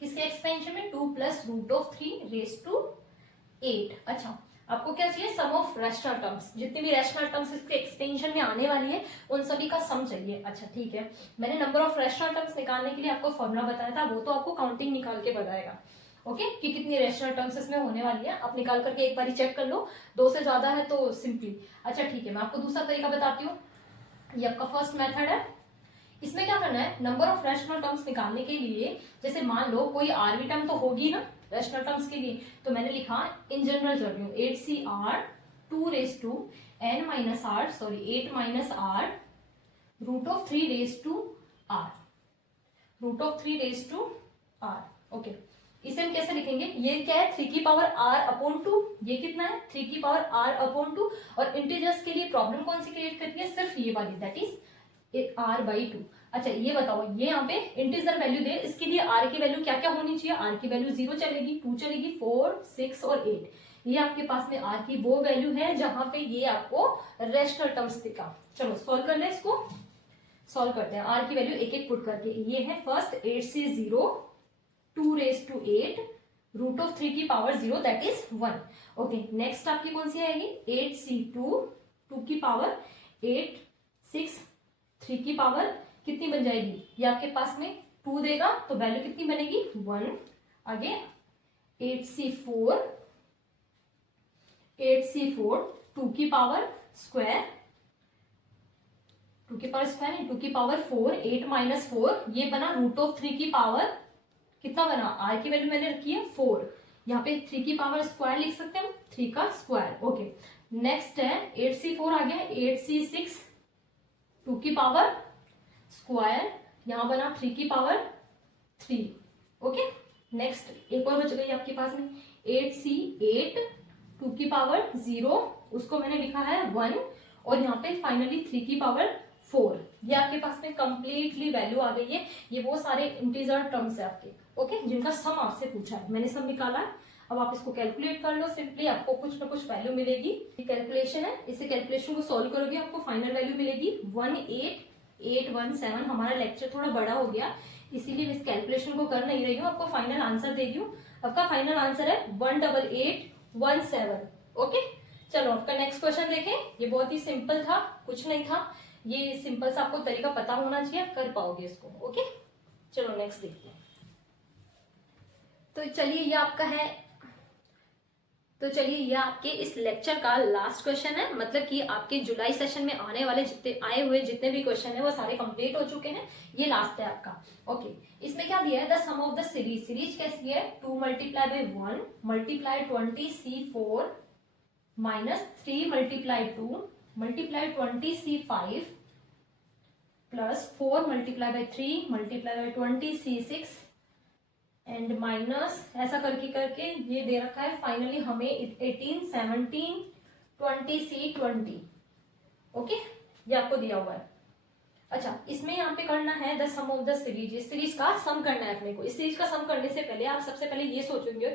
किसके एक्सपेंशन में? 2 प्लस √3⁸8। अच्छा, आपको क्या चाहिए? सम ऑफ रैशनल टर्म्स, जितनी भी रैशनल टर्म्स इसके एक्सपेंशन में आने वाली है उन सभी का सम चाहिए। अच्छा ठीक है, मैंने नंबर ऑफ रैशनल टर्म्स निकालने के लिए आपको फॉर्मूला बताया था, वो तो आपको काउंटिंग निकाल के बताएगा। ओके, कि कितनी रैशनल टर्म्स इसमें होने वाली है, आप निकाल करके एक बार चेक कर लो। 2 से ज्यादा है तो सिंपली। अच्छा ठीक है, मैं आपको दूसरा तरीका बताती हूँ। ये आपका फर्स्ट मेथड है। इसमें क्या करना है? नंबर ऑफ रैशनल टर्म्स निकालने के लिए, जैसे मान लो कोई आरवी टर्म तो होगी ना रैशनल टर्म्स के लिए, तो मैंने लिखा इन जनरल कर रही हूँ 8cr 2n minus r, sorry 8 minus r √3 okay, इसे हम कैसे लिखेंगे? ये क्या है? 3 की पावर r/2। ये कितना है? 3 की पावर r/2। और इंटीजर्स के लिए प्रॉब्लम कौन सी क्रिएट करती है? सिर्फ ये वाली, दैट इज r/2। अच्छा ये बताओ, ये यहाँ पे इंटीजर वैल्यू दे, इसके लिए r की वैल्यू क्या क्या होनी चाहिए? r की वैल्यू 0 चलेगी, 2 चलेगी, 4, 6 और 8। ये आपके पास में r की वो वैल्यू है जहां पे ये आपको रैशनल टर्म्स दिखा। चलो सॉल्व कर ले, इसको सॉल्व करते हैं r की वैल्यू एक एक पुट करके। ये है फर्स्ट 8c0 2⁸8 √3 की power 0, that is 1। Okay, next आपकी कौन सी आएगी? 8c2 2 की पावर 8, 6 3 की पावर कितनी बन जाएगी? ये आपके पास में 2 देगा तो वैल्यू कितनी बनेगी? 1। आगे 8c4 2 की पावर स्क्वायर, 2 की पावर स्क्वायर 2 की पावर 4, 8 माइनस 4, ये बना √3 की पावर कितना बना? r की वैल्यू मैंने रखी है 4, यहाँ पे 3 की पावर स्क्वायर लिख सकते हैं हम, 3 का स्क्वायर। ओके, नेक्स्ट है 8c4 आ गया, 8c6 2 की पावर स्क्वायर, यहाँ बना 3 की पावर 3। ओके, नेक्स्ट एक और बच गई आपके पास में 8c8 2 की पावर 0, उसको मैंने लिखा है 1, और यहाँ पे फाइनली 3 की पावर 4। ये आपके पास में कंप्लीटली वैल्यू आ गई है। ये वो सारे इंटीजर टर्म्स है आपके। ओके, जिनका सम आपसे पूछा है, मैंने सम निकाला है। अब आप इसको कैलकुलेट कर लो, सिंपली आपको कुछ ना कुछ वैल्यू मिलेगी। ये कैलकुलेशन है, इसे कैलकुलेशन को सॉल्व करोगे आपको फाइनल वैल्यू मिलेगी 18817। हमारा लेक्चर थोड़ा बड़ा हो गया, इसीलिए मैं इस कैलकुलेशन को कर नहीं रही हूँ, आपको फाइनल आंसर दे रही हूँ। आपका फाइनल आंसर है 18817। ओके, चलो आपका नेक्स्ट क्वेश्चन देखें। ये बहुत ही सिंपल था, कुछ नहीं था, ये सिंपल सा आपको तरीका पता होना चाहिए, कर पाओगे इसको। ओके, चलो नेक्स्ट देखते हैं। तो चलिए ये आपका है, तो चलिए ये आपके इस लेक्चर का लास्ट क्वेश्चन है, मतलब कि आपके जुलाई सेशन में आने वाले जितने आए हुए जितने भी क्वेश्चन है वो सारे कंप्लीट हो चुके हैं, ये लास्ट है आपका। ओके, इसमें क्या दिया है, the sum of the series. Series कैसी है, 2 multiply by 1 multiply 20c4 minus 3 multiply 2 multiply 20c5 plus 4 multiply by 3 multiply by 20c6 and minus ऐसा करके करके ये दे रखा है फाइनली हमें 18 17 20c20। ओके, ये आपको दिया हुआ है। अच्छा, इसमें यहाँ पे करना है the sum of the series. इस सीरीज का सम करना है अपने को। इस सीरीज का सम करने से पहले आप सबसे पहले ये सोचोगे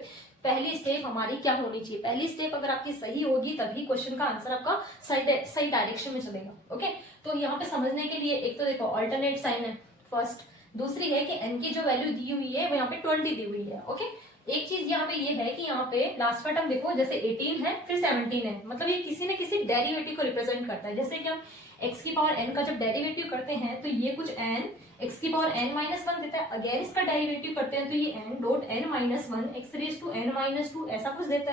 पहली स्टेप हमारी क्या होनी चाहिए। पहली स्टेप अगर आपकी सही होगी तभी क्वेश्चन का आंसर आपका सही डायरेक्शन में चलेगा। ओके, तो यहाँ पे समझने के लिए एक तो देखो ऑल्टरनेट साइन है फर्स्ट, दूसरी है कि n की जो वैल्यू दी हुई है वो यहाँ पे 20 दी हुई है। ओके, एक चीज यहाँ पे ये है कि यहाँ पे लास्ट का टर्म देखो, जैसे 18 है फिर 17 है, मतलब ये किसी न किसी डेरिवेटिव को रिप्रेजेंट करता है। जैसे कि हम x की पावर n का जब डेरिवेटिव करते हैं तो ये कुछ n x की पावर n-1 देता है, अगेन इसका डेरिवेटिव करते हैं तो ये n dot n-1 x raise to n-2 ऐसा कुछ देता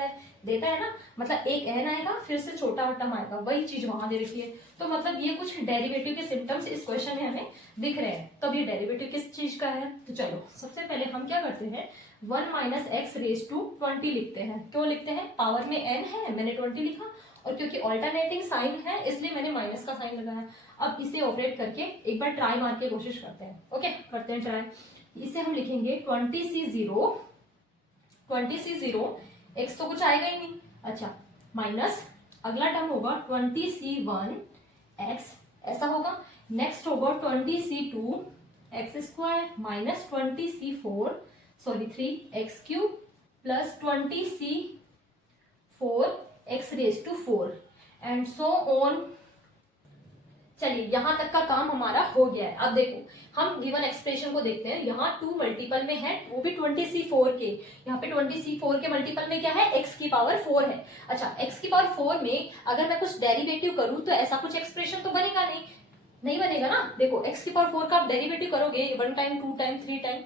है ना, मतलब एक n आएगा फिर से छोटा टर्म आएगा, वही चीज वहां दे रखी है। तो मतलब ये कुछ डेरिवेटिव के सिम्टम्स इस क्वेश्चन में हमें दिख रहे हैं। तब ये डेरिवेटिव किस चीज का है, तो चलो सबसे पहले हम क्या करते हैं 1 माइनस एक्स रेज टू 20 लिखते हैं। क्यों लिखते हैं, पावर में n है, मैंने 20 लिखा, और क्योंकि ऑल्टरनेटिंग साइन है इसलिए मैंने माइनस का साइन लगाया। अब इसे ऑपरेट करके एक बार ट्राई मार के कोशिश करते हैं। ओके, करते हैं ट्राई। इसे हम लिखेंगे 20c0 x तो कुछ आएगा ही नहीं, अच्छा माइनस अगला टर्म होगा 20c1 x ऐसा होगा, नेक्स्ट होगा 20c2 x square minus 20c4 3x³ plus 20c4 x raise to 4 and so on. चलिए यहाँ तक का काम हमारा हो गया है। अब देखो हम गिवन एक्सप्रेशन को देखते हैं, यहाँ 2 मल्टीपल में है, वो भी 20c4 के। यहाँ पे 20c4 के मल्टीपल में क्या है, x की पावर 4 है। अच्छा, x की पावर 4 में अगर मैं कुछ डेरिवेटिव करूँ तो ऐसा कुछ एक्सप्रेशन तो बनेगा नहीं बनेगा ना। देखो x की पावर 4 का आप डेरिवेटिव करोगे 1 टाइम 2 टाइम 3 टाइम,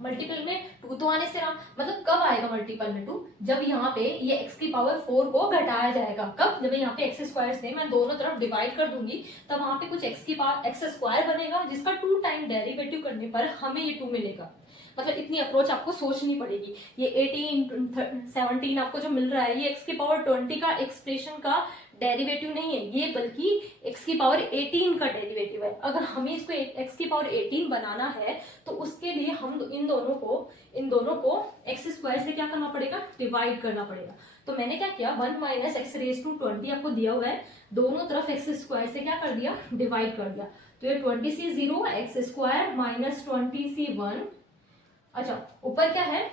मल्टीपल में 2 तो आने से रहा, मतलब कब आएगा मल्टीपल में 2, जब यहाँ पे ये x की पावर 4 को घटाया जाएगा। कब, जब यहाँ पे x स्क्वायर से मैं दोनों तरफ डिवाइड कर दूंगी तब वहां पे कुछ x की पावर x स्क्वायर बनेगा, जिसका 2 टाइम डेरिवेटिव करने पर हमें ये 2 मिलेगा। मतलब इतनी अप्रोच आपको सोचनी पड़ेगी। ये 18 17 आपको जो मिल रहा है ये x की पावर 20 का एक्सप्रेशन का डेरिवेटिव नहीं है, ये बल्कि x की पावर 18 का डेरिवेटिव है। अगर हमें इसको x की पावर 18 बनाना है तो उसके लिए हम इन दोनों को x स्क्वायर से क्या करना पड़ेगा, डिवाइड करना पड़ेगा। तो मैंने क्या किया 1 माइनस एक्स रेज टू 20 आपको दिया हुआ है, दोनों तरफ x स्क्वायर से क्या कर दिया, डिवाइड कर दिया। तो ये 20c0 x square minus 20c1, अच्छा ऊपर क्या है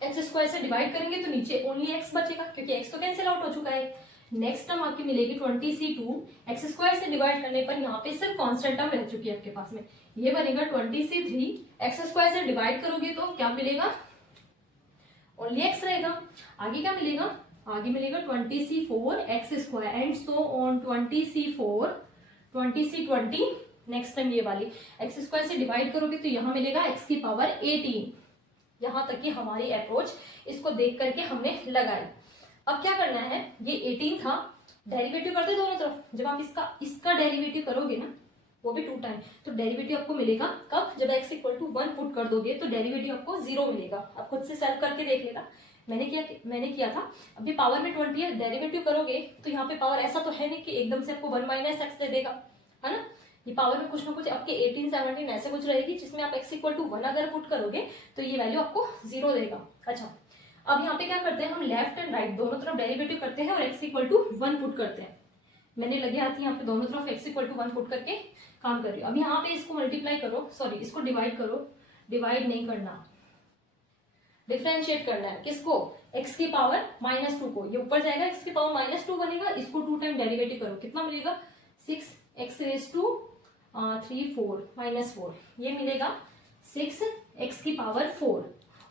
एक्स स्क्वायर से डिवाइड करेंगे तो नीचे ओनली x बचेगा क्योंकि x तो कैंसिल आउट हो चुका है। नेक्स्ट टर्म आपकी मिलेगी 20c2 एक्स स्क्वायर से डिवाइड करने पर यहाँ पे सिर्फ कांस्टेंट टर्म रह चुकी है आपके पास में, ये बनेगा 20c3 एक्स स्क्वायर से डिवाइड करोगे तो क्या मिलेगा, ओनली x रहेगा। आगे क्या मिलेगा, आगे मिलेगा 20c4 x square and so on 20c4 20c20। Next time ये वाली एक्स स्क्वायर से डिवाइड करोगे तो यहाँ मिलेगा x की पावर 18। यहाँ तक की हमारी अप्रोच इसको देख करके हमने लगाई। अब क्या करना है, ये 18 था, डेरिवेटिव करते दोनों तरफ, जब आप इसका डेरिवेटिव करोगे ना वो भी 2 टाइम, तो डेरिवेटिव आपको मिलेगा कब, जब x इक्वल टू 1 पुट कर दोगे तो डेरिवेटिव आपको 0 मिलेगा। आप खुद से सॉल्व करके देख लेना, मैंने किया था। अभी पावर में 20 है, डेरिवेटिव करोगे तो यहाँ पे पावर ऐसा तो है नहीं कि एकदम से आपको 1 माइनस एक्स दे देगा, है ना। ये पावर में कुछ ना कुछ आपके 18 17 ऐसे कुछ रहेगी जिसमें आप x इक्वल टू 1 अगर पुट करोगे तो ये वैल्यू आपको 0 देगा। अच्छा, अब यहाँ पे क्या करते हैं हम लेफ्ट एंड राइट दोनों तरफ डेरिवेटिव करते हैं और x इक्वल टू 1 पुट करते हैं। मैंने लगे हाथ यहाँ पे दोनों तरफ x इक्वल टू 1 पुट करके काम कर रही हूँ। अब यहाँ पे इसको मल्टीप्लाई करो, सॉरी इसको डिवाइड करो, डिवाइड नहीं करना, डिफरेंशिएट करना है। किसको? x की पावर -2 को। ये ऊपर जाएगा, x की पावर -2 बनेगा, इसको 2 टाइम डेरिवेटिव करो, कितना मिलेगा? 6x रेज टू 3 4 -4, ये मिलेगा 6x की पावर 4।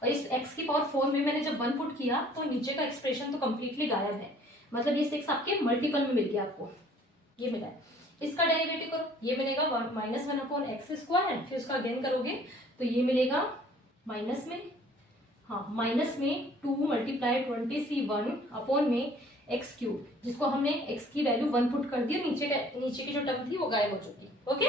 और इस x की पावर 4 में मैंने जब 1 पुट किया तो नीचे का एक्सप्रेशन तो कंप्लीटली गायब है, मतलब ये 6 आपके मल्टीपल में मिल गया आपको, ये मिला है। इसका डेरिवेटिव करो, ये मिलेगा -1/x², फिर उसका अगेन करोगे तो ये मिलेगा माइनस में, हाँ माइनस में 2 × 20c1 में x³, जिसको हमने x की वैल्यू 1 पुट कर दी, नीचे की जो टर्म थी वो गायब हो चुकी। ओके,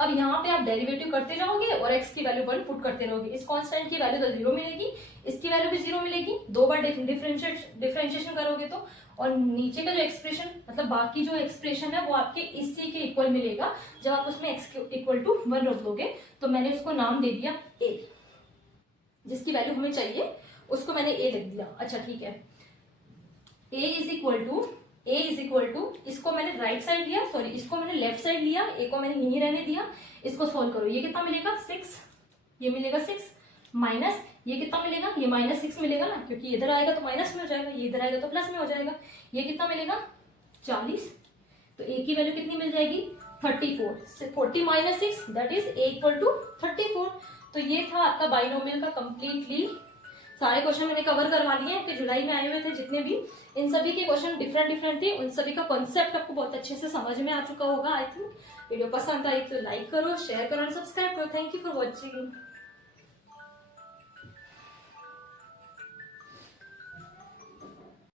अब यहाँ पे आप डेरिवेटिव करते जाओगे और x की वैल्यू 1 पुट करते रहोगे। इस कांस्टेंट की वैल्यू तो 0 मिलेगी, इसकी वैल्यू भी 0 मिलेगी, 2 बार डिफरेंशिएशन करोगे तो, और नीचे का जो एक्सप्रेशन मतलब बाकी जो एक्सप्रेशन है वो आपके इसी के इक्वल मिलेगा जब आप उसमें x = 1 रख दोगे। तो मैंने उसको नाम दे दिया a, जिसकी वैल्यू हमें चाहिए उसको मैंने a लिख दिया। अच्छा ठीक है, a इज इक्वल टू इसको मैंने राइट साइड लिया, सॉरी इसको मैंने लेफ्ट साइड लिया, a को मैंने यहीं रहने दिया, इसको सोल्व करो, ये कितना मिलेगा? 6, ये मिलेगा 6 माइनस ये कितना मिलेगा? ये -6 मिलेगा ना, क्योंकि इधर आएगा तो माइनस में हो जाएगा, ये इधर आएगा तो प्लस में हो जाएगा। ये कितना मिलेगा? 40। तो a की वैल्यू कितनी मिल जाएगी? 34। 40 - 6 दैट इज a = 34। तो ये था आपका बाइनोमियल का कंप्लीटली सारे क्वेश्चन मैंने कवर करवा लिए हैं कि जुलाई में आए हुए थे जितने भी, इन सभी के क्वेश्चन डिफरेंट थे, उन सभी का कॉन्सेप्ट आपको बहुत अच्छे से समझ में आ चुका होगा। आई थिंक वीडियो पसंद आई तो लाइक करो, शेयर करो और सब्सक्राइब करो। Thank you for watching.